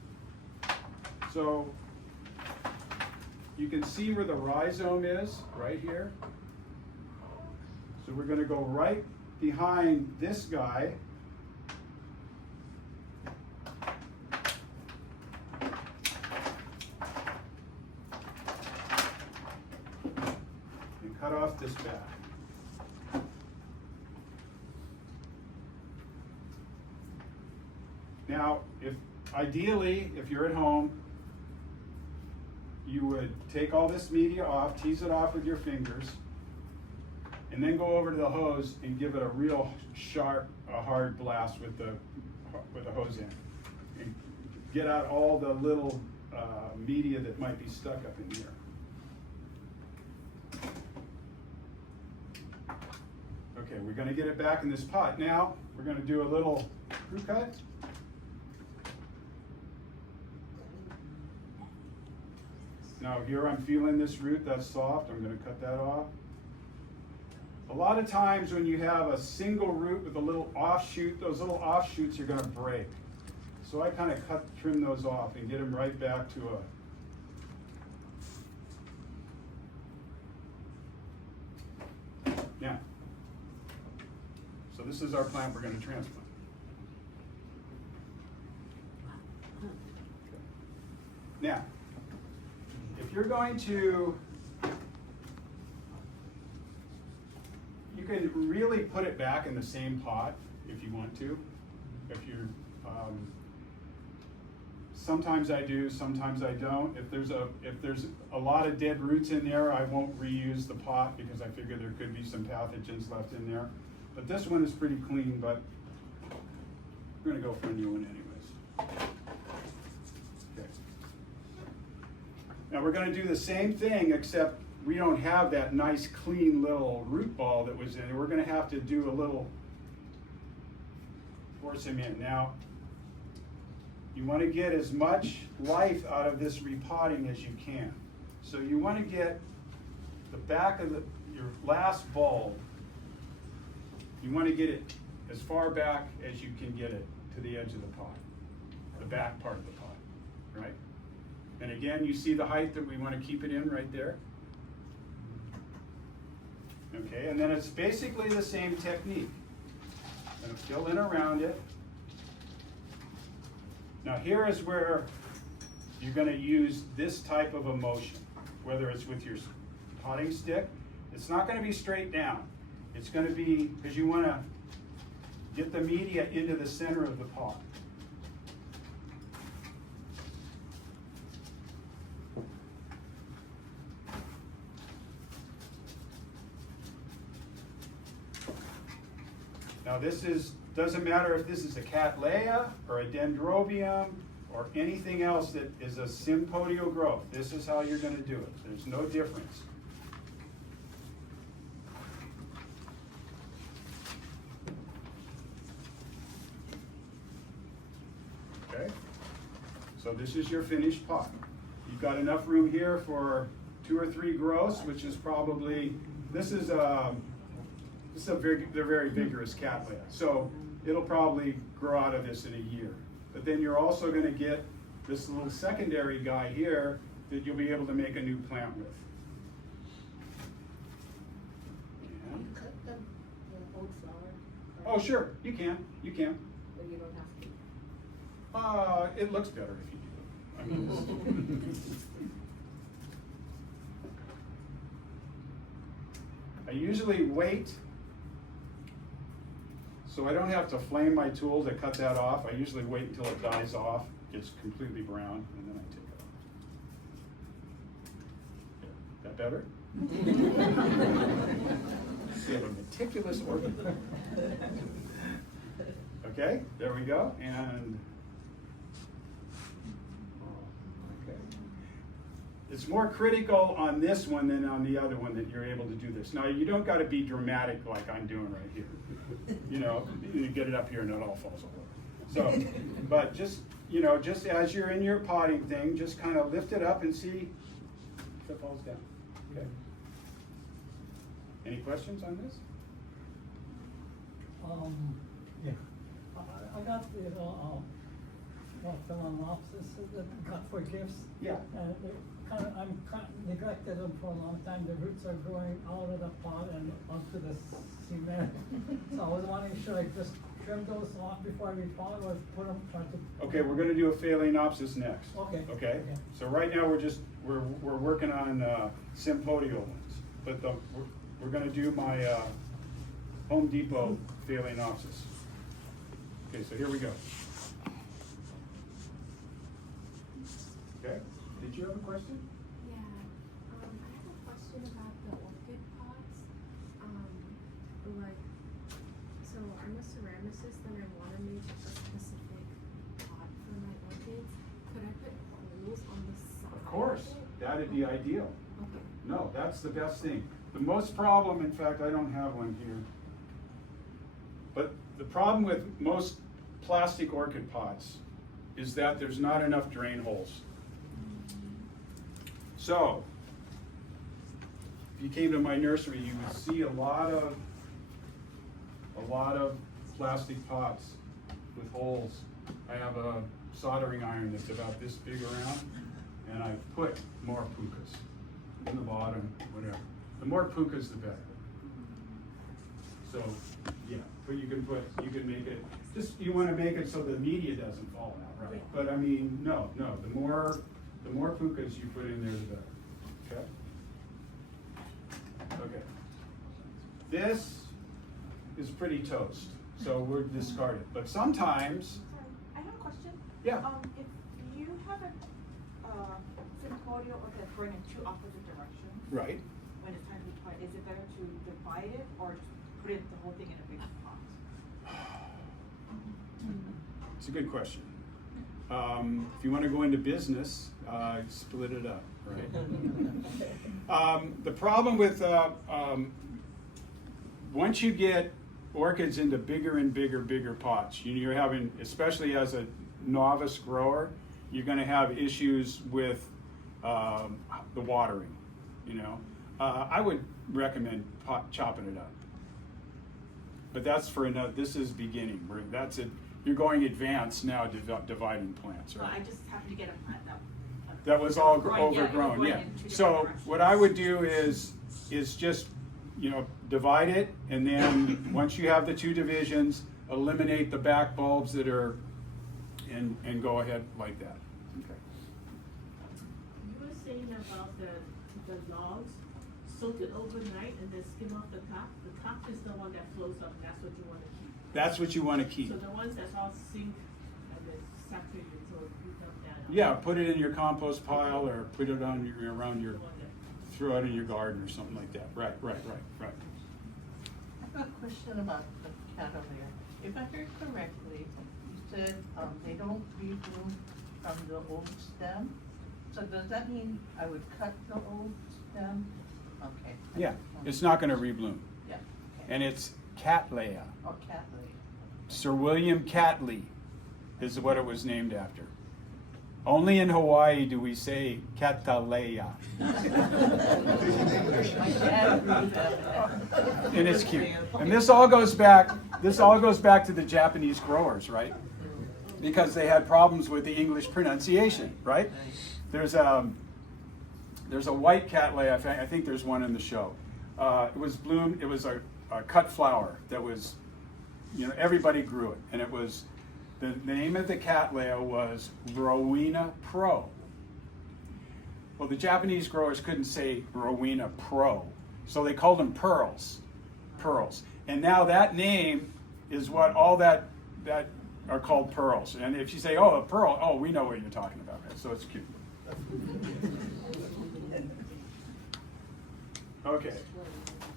So you can see where the rhizome is, right here. So we're going to go right behind this guy. And cut off this back. Now, ideally, if you're at home, you would take all this media off, tease it off with your fingers, and then go over to the hose and give it a real sharp, hard blast with the hose end, and get out all the little media that might be stuck up in here. Okay, we're going to get it back in this pot. Now we're going to do a little screw cut. Now here I'm feeling this root, that's soft, I'm going to cut that off. A lot of times when you have a single root with a little offshoot, those little offshoots are going to break. So I kind of trim those off and get them right back to a... Now, so this is our plant we're going to transplant. Now, if you're going to, you can really put it back in the same pot if you want to. If you're, sometimes I do, sometimes I don't. If there's a lot of dead roots in there, I won't reuse the pot because I figure there could be some pathogens left in there. But this one is pretty clean, but we're gonna go for a new one anyways. Okay. Now we're going to do the same thing, except we don't have that nice clean little root ball that was in it. We're going to have to do a little, force him in. Now, you want to get as much life out of this repotting as you can. So you want to get the back of your last bulb, you want to get it as far back as you can get it to the edge of the pot, the back part of the pot, right? And again, you see the height that we want to keep it in right there. Okay, and then it's basically the same technique. Going to fill in around it. Now here is where you're going to use this type of a motion, whether it's with your potting stick. It's not going to be straight down. It's going to be, because you want to get the media into the center of the pot. Now this doesn't matter if this is a Cattleya or a Dendrobium or anything else that is a sympodial growth. This is how you're going to do it. There's no difference. Okay, so this is your finished pot. You've got enough room here for 2 or 3 growths, which is probably, they're very vigorous Cattleya. So it'll probably grow out of this in a year. But then you're also going to get this little secondary guy here that you'll be able to make a new plant with. You cut the old flower? Oh, sure, you can. You can. Or you don't have to? It looks better if you do. I mean, I usually wait So I don't have to flame my tool to cut that off. I usually wait until it dies off, gets completely brown, and then I take it off. That better? We have a meticulous orchid. Okay, there we go, and okay. It's more critical on this one than on the other one that you're able to do this. Now, you don't got to be dramatic like I'm doing right here. You know, you get it up here and it all falls over. So, but just, you know, just as you're in your potting thing, just kind of lift it up and see if it falls down. Okay. Any questions on this? Yeah. I got the, phalaenopsis that got for gifts. Yeah. And I'm neglected them for a long time. The roots are growing out of the pot and onto the cement. So I was wondering, should I just trim those off before I repot or put them, try to? Okay, we're going to do a phalaenopsis next. Okay. Okay. So right now we're working on sympodial ones, but we're going to do my Home Depot phalaenopsis. Okay, so here we go. Okay. Did you have a question? Yeah, I have a question about the orchid pots. Like, so I'm a ceramicist and I want to make a specific pot for my orchids. Could I put holes on the side? Of course, that'd be ideal. Okay. No, that's the best thing. The most problem, in fact, I don't have one here, but the problem with most plastic orchid pots is that there's not enough drain holes. So, if you came to my nursery, you would see a lot of plastic pots with holes. I have a soldering iron that's about this big around, and I put more pukas in the bottom, whatever. The more pukas, the better. So, yeah, but you can make it, just, you want to make it so the media doesn't fall out, right? But I mean, no, the more pukas you put in there, the better, okay? Okay. This is pretty toast, so we're discarded, but sometimes, Sorry, I have a question. yeah, If you have a sympodial or that's going in two opposite directions, right. when it's time to pot, is it better to divide it or just put it, the whole thing in a big pot? It's a good question. If you want to go into business, split it up, right? The problem with, once you get orchids into bigger and bigger pots, you're having, especially as a novice grower, you're going to have issues with the watering, you know. I would recommend chopping it up. But that's for another, this is beginning. That's it. You're going advanced now, dividing plants, right? Well, I just happened to get a plant That was all growing, yeah, it was overgrown, growing yeah. in two different So directions. what I would do is just, you know, divide it, and then once you have the two divisions, eliminate the back bulbs that are, and go ahead like that. Okay. You were saying about the logs, soak it overnight and then skim off the top. The top is the one that flows up, and that's what you want to keep. That's what you want to keep. So the ones that's all sink and then saturated, so you dump that. Yeah, put it in your compost pile or put it on your, around your, The one that- throw it in your garden or something like that. Right. I have a question about the cataleya. If I heard correctly, you said they don't rebloom from the old stem. So does that mean I would cut the old stem? Okay. Yeah, it's not going to rebloom. Yeah. Okay. And it's Cattleya. Or cataleya. Sir William Catley is what it was named after. Only in Hawaii do we say Cattleya. My dad grew that. And it's cute. And this all goes back to the Japanese growers, right? Because they had problems with the English pronunciation, right? There's a white Cattleya, I think there's one in the show. It was a cut flower that was, you know, everybody grew it. And it was, the name of the Cattleya was Rowena Pro. Well, the Japanese growers couldn't say Rowena Pro, so they called them pearls. And now that name is what all that are called pearls. And if you say, oh, a pearl, oh, we know what you're talking about. Right? So it's cute. Okay.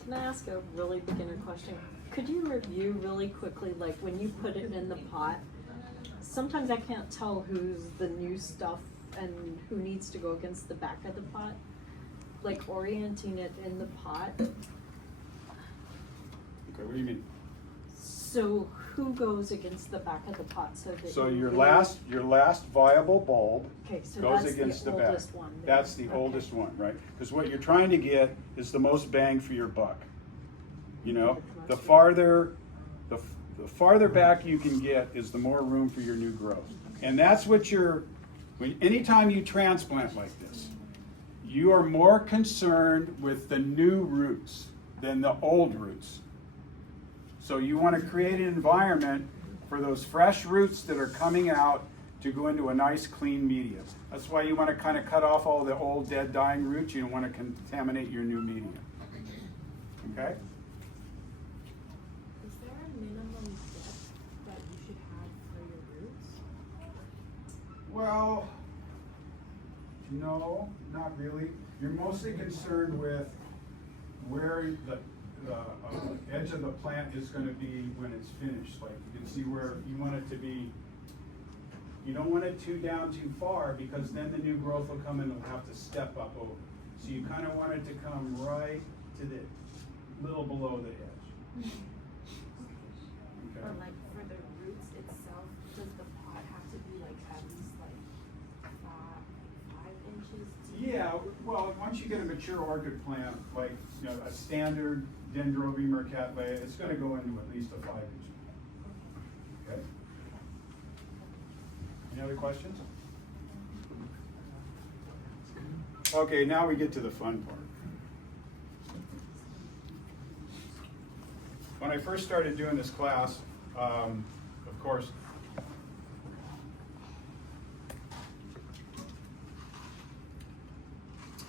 Can I ask a really beginner question? Could you review really quickly, like when you put it in the pot, sometimes I can't tell who's the new stuff and who needs to go against the back of the pot? Like orienting it in the pot. Okay, what do you mean? So who goes against the back of the pot so that So you your really- last viable bulb Okay, so goes that's against the the back. oldest one then. That's the Okay. oldest one, right? Because what you're trying to get is the most bang for your buck. You know, the farther back you can get is the more room for your new growth. And that's what anytime you transplant like this, you are more concerned with the new roots than the old roots. So you want to create an environment for those fresh roots that are coming out to go into a nice clean medium. That's why you want to kind of cut off all the old dead dying roots. You don't want to contaminate your new medium. Okay? Is there a minimum depth that you should have for your roots? Well, no, not really. You're mostly concerned with where the edge of the plant is going to be when it's finished. Like you can see where you want it to be. You don't want it down too far because then the new growth will come and it'll have to step up over. So you kind of want it to come right to the little below the edge. Okay. Or like for the roots itself, does the pot have to be like at least like 5 inches deep? Yeah, well, once you get a mature orchid plant, like a standard Dendrobium or Cattleya, it's going to go into at least a 5-inch. Okay. Any other questions? Okay, now we get to the fun part. When I first started doing this class, of course,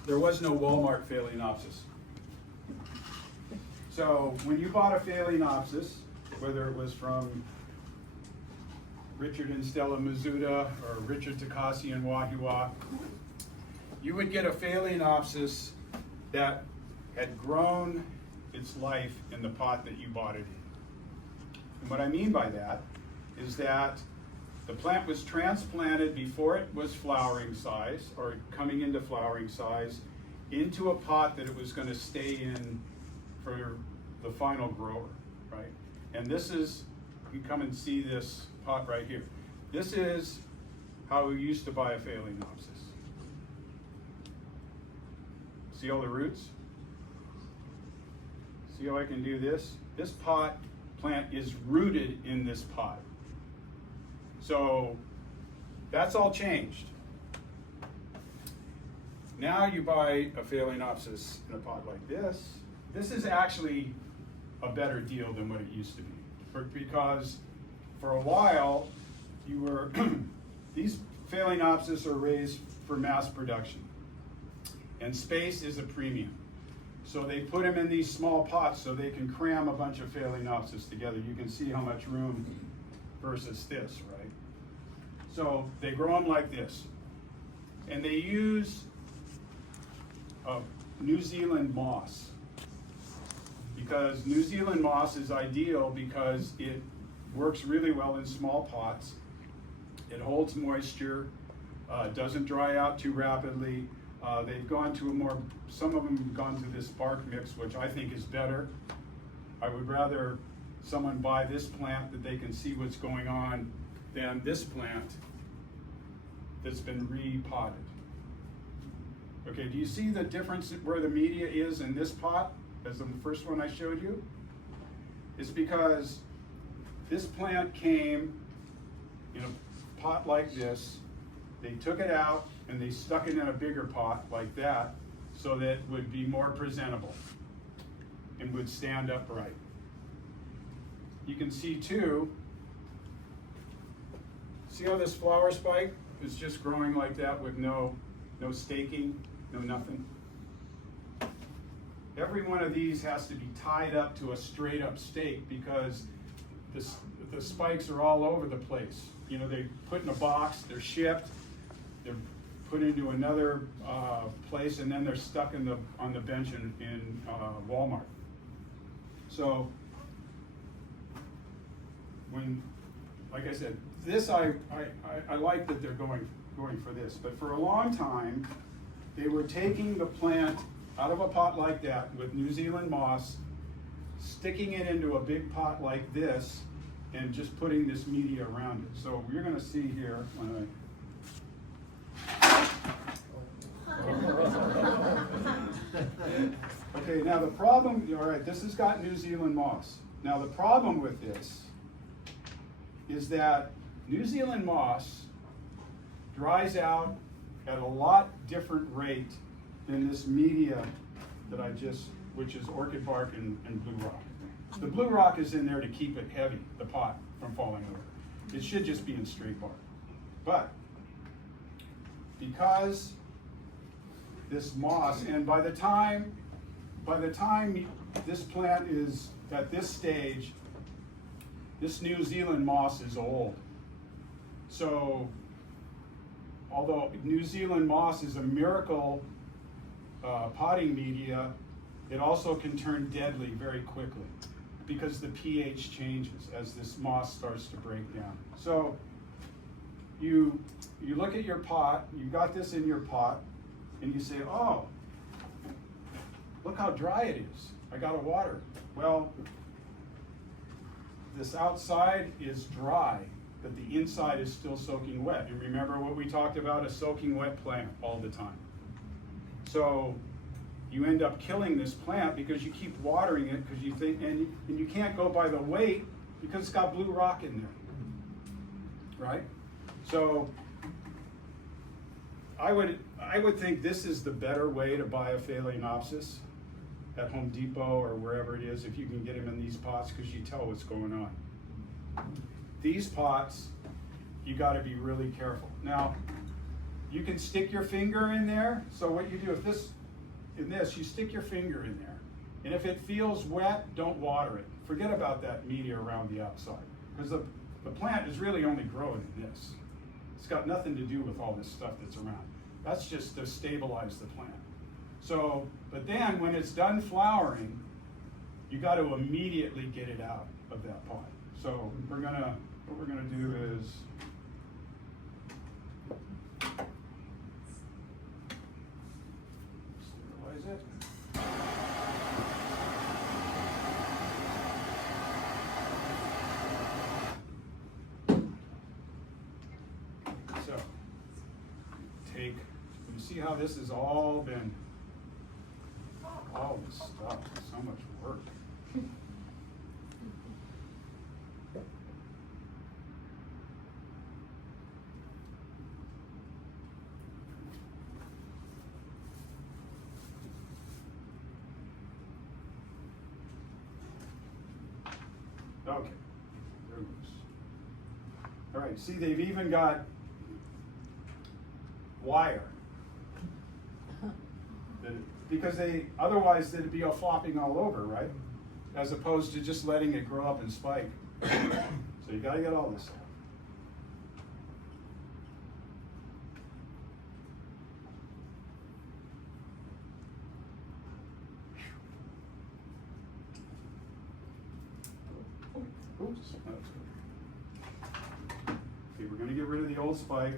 there was no Walmart Phalaenopsis. So when you bought a Phalaenopsis, whether it was from Richard and Stella Mizuta or Richard Takasi and Wahiwa, you would get a Phalaenopsis that had grown its life in the pot that you bought it in. And what I mean by that is that the plant was transplanted before it was flowering size or coming into flowering size into a pot that it was going to stay in for the final grower, right? And this is, you can come and see this pot right here. This is how we used to buy a Phalaenopsis. See all the roots? See how I can do this? This plant is rooted in this pot. So that's all changed. Now you buy a Phalaenopsis in a pot like this. This is actually a better deal than what it used to be. Because for a while, these Phalaenopsis are raised for mass production. And space is a premium. So they put them in these small pots so they can cram a bunch of Phalaenopsis together. You can see how much room versus this, right? So they grow them like this. And they use New Zealand moss. Because New Zealand moss is ideal because it works really well in small pots. It holds moisture, doesn't dry out too rapidly. They've gone to some of them have gone to this bark mix, which I think is better. I would rather someone buy this plant that they can see what's going on than this plant that's been repotted. Okay, do you see the difference where the media is in this pot as in the first one I showed you? It's because this plant came in a pot like this. They took it out and they stuck it in a bigger pot like that so that it would be more presentable and would stand upright. You can see too, see how this flower spike is just growing like that with no staking, no nothing? Every one of these has to be tied up to a straight up stake because the spikes are all over the place. You know, they put in a box, they're shipped, they're put into another place, and then they're stuck on the bench in Walmart. So when, like I said, this I like that they're going for this, but for a long time they were taking the plant out of a pot like that with New Zealand moss, sticking it into a big pot like this, and just putting this media around it. So you're going to see here when okay, now the problem, all right, this has got New Zealand moss. Now the problem with this is that New Zealand moss dries out at a lot different rate than this media that which is orchid bark and blue rock. The blue rock is in there to keep it heavy, the pot, from falling over. It should just be in straight bark. But because this moss, and by the time this plant is at this stage, this New Zealand moss is old. So although New Zealand moss is a miracle potting media, it also can turn deadly very quickly because the pH changes as this moss starts to break down. So you look at your pot, you've got this in your pot, and you say, oh, look how dry it is. I gotta water. Well, this outside is dry, but the inside is still soaking wet. And remember what we talked about, a soaking wet plant all the time. So you end up killing this plant because you keep watering it because you think, and you can't go by the weight because it's got blue rock in there, right? So I would think this is the better way to buy a Phalaenopsis at Home Depot or wherever it is, if you can get them in these pots, because you tell what's going on. These pots, you got to be really careful. Now, you can stick your finger in there. So what you do, in this, you stick your finger in there, and if it feels wet, don't water it. Forget about that media around the outside, because the plant is really only growing in this. It's got nothing to do with all this stuff that's around. That's just to stabilize the plant. So, but then when it's done flowering, you got to immediately get it out of that pot. So what we're gonna do is sterilize it. So you see how this has all been, all this stuff, so much work. Okay, there it goes. All right, see, they've even got wire. Because otherwise they'd be all flopping all over, right? As opposed to just letting it grow up and spike. So you gotta get all this out. Oops, that was good. Okay, we're gonna get rid of the old spike.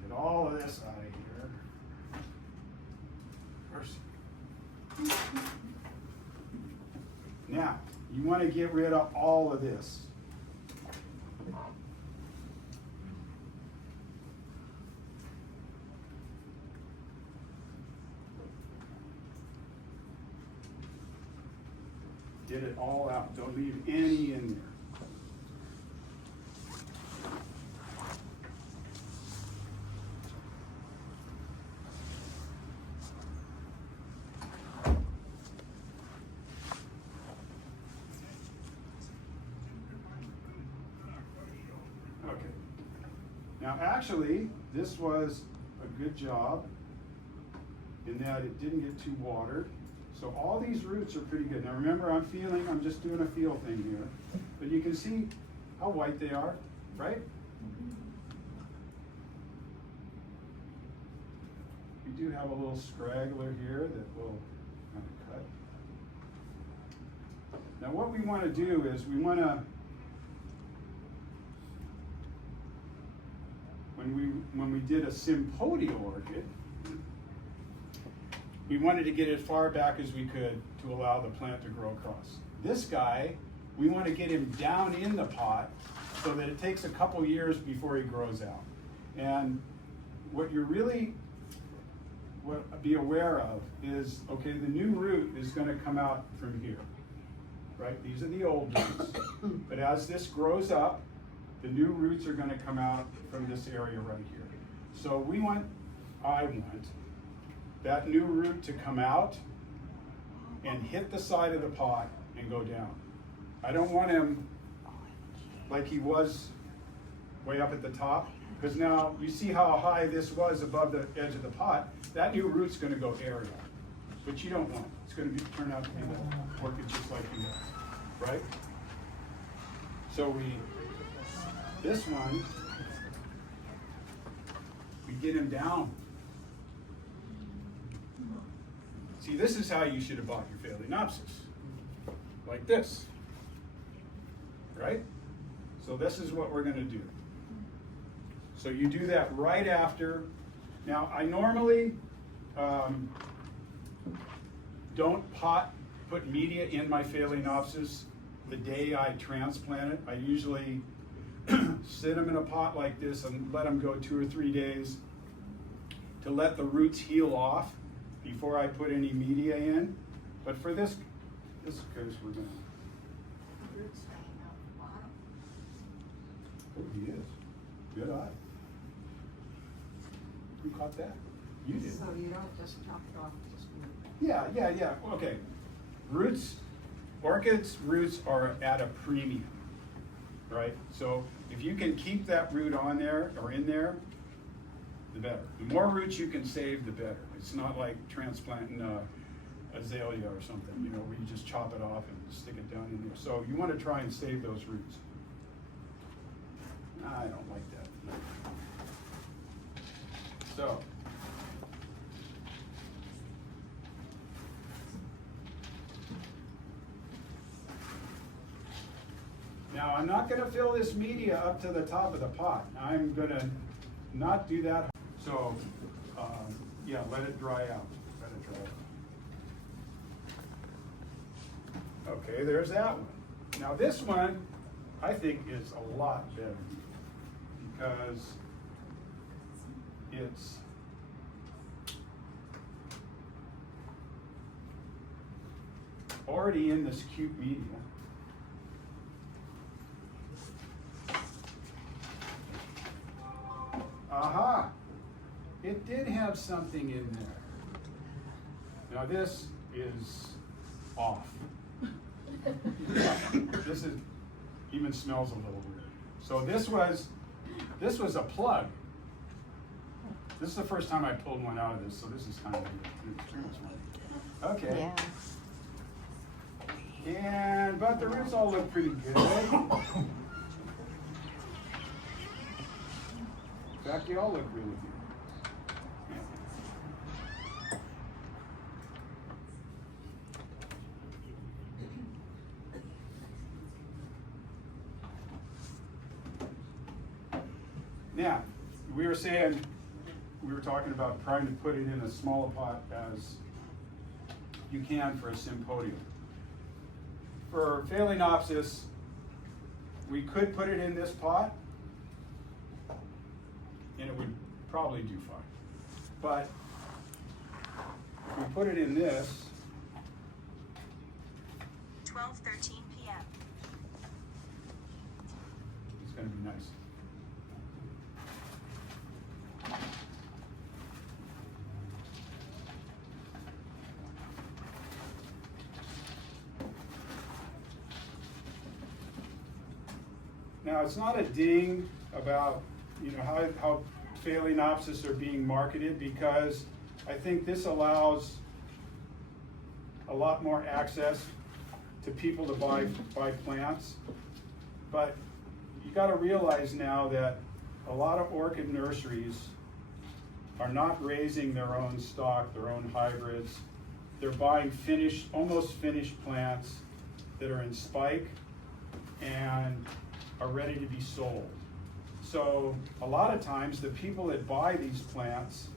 Get all of this out of here. First. Now, you want to get rid of all of this. Get it all out. Don't leave any in there. Now actually, this was a good job in that it didn't get too watered. So all these roots are pretty good. Now remember, I'm just doing a feel thing here. But you can see how white they are, right? We do have a little straggler here that we'll kind of cut. Now what we want to do is we want to, when we did a sympodial orchid, we wanted to get as far back as we could to allow the plant to grow across. This guy, we want to get him down in the pot so that it takes a couple years before he grows out. And what you're really be aware of is, okay, the new root is going to come out from here, right? These are the old roots. But as this grows up, the new roots are going to come out from this area right here. So I want that new root to come out and hit the side of the pot and go down. I don't want him like he was way up at the top, because now you see how high this was above the edge of the pot. That new root's going to go aerial, which you don't want. It's going to turn out to be the orchid just like you want, right? So this one, we get him down. See, this is how you should have bought your Phalaenopsis. Like this, right? So this is what we're going to do. So you do that right after. Now, I normally don't put media in my Phalaenopsis the day I transplant it. I usually sit them in a pot like this and let them go 2 or 3 days to let the roots heal off before I put any media in. But for this case, we're going to. Roots hanging out the bottom. Oh, he is. Good eye. Who caught that? You did. So you don't just chop it off, just move it. Yeah. Okay. Roots, orchids' roots are at a premium, right? So if you can keep that root on there or in there, the better. The more roots you can save, the better. It's not like transplanting azalea or something, where you just chop it off and stick it down in there. So you want to try and save those roots. I don't like that. So, now I'm not going to fill this media up to the top of the pot. I'm going to not do that. So, yeah, let it dry out. Let it dry out. Okay, there's that one. Now this one, I think, is a lot better because it's already in this cute media. Aha! It did have something in there. Now this is off. This even smells a little weird. So this was a plug. This is the first time I pulled one out of this, so this is kind of an experience. Okay. Yeah. But the roots all look pretty good. In fact, they all look really good. Now, we were talking about trying to put it in as small a pot as you can for a sympodium. For Phalaenopsis, we could put it in this pot, and it would probably do fine. But if we put it in this, 12:13 p.m. it's going to be nice. Now, it's not a ding about you know, how Phalaenopsis are being marketed, because I think this allows a lot more access to people to buy plants. But you gotta realize now that a lot of orchid nurseries are not raising their own stock, their own hybrids. They're buying almost finished plants that are in spike and are ready to be sold. So a lot of times the people that buy these plants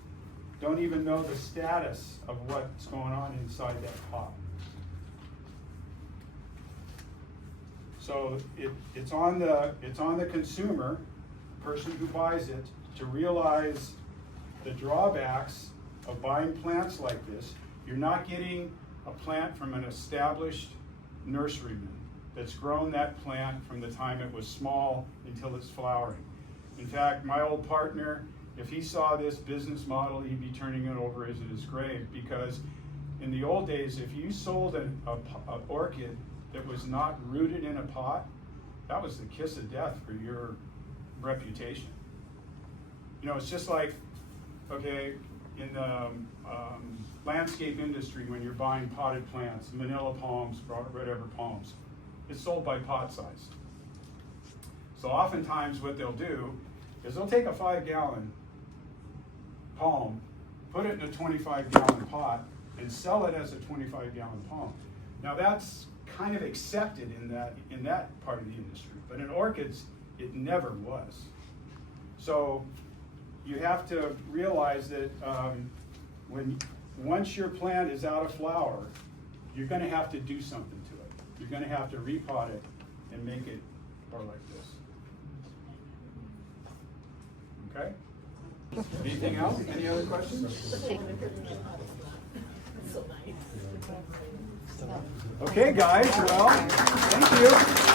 don't even know the status of what's going on inside that pot. So it's on the consumer, person who buys it, to realize the drawbacks of buying plants like this. You're not getting a plant from an established nurseryman that's grown that plant from the time it was small until it's flowering. In fact, my old partner, if he saw this business model, he'd be turning it over as his grave, because in the old days, if you sold an orchid that was not rooted in a pot, that was the kiss of death for your reputation. You know, it's just like, okay, in the landscape industry, when you're buying potted plants, manila palms, whatever palms, it's sold by pot size. So oftentimes what they'll do is they'll take a 5-gallon palm, put it in a 25-gallon pot, and sell it as a 25-gallon palm. Now that's kind of accepted in that part of the industry, but in orchids, it never was. So you have to realize that once your plant is out of flower, you're going to have to do something to it. You're going to have to repot it and make it more like this. Okay? Anything else? Any other questions? Okay, guys, well, thank you.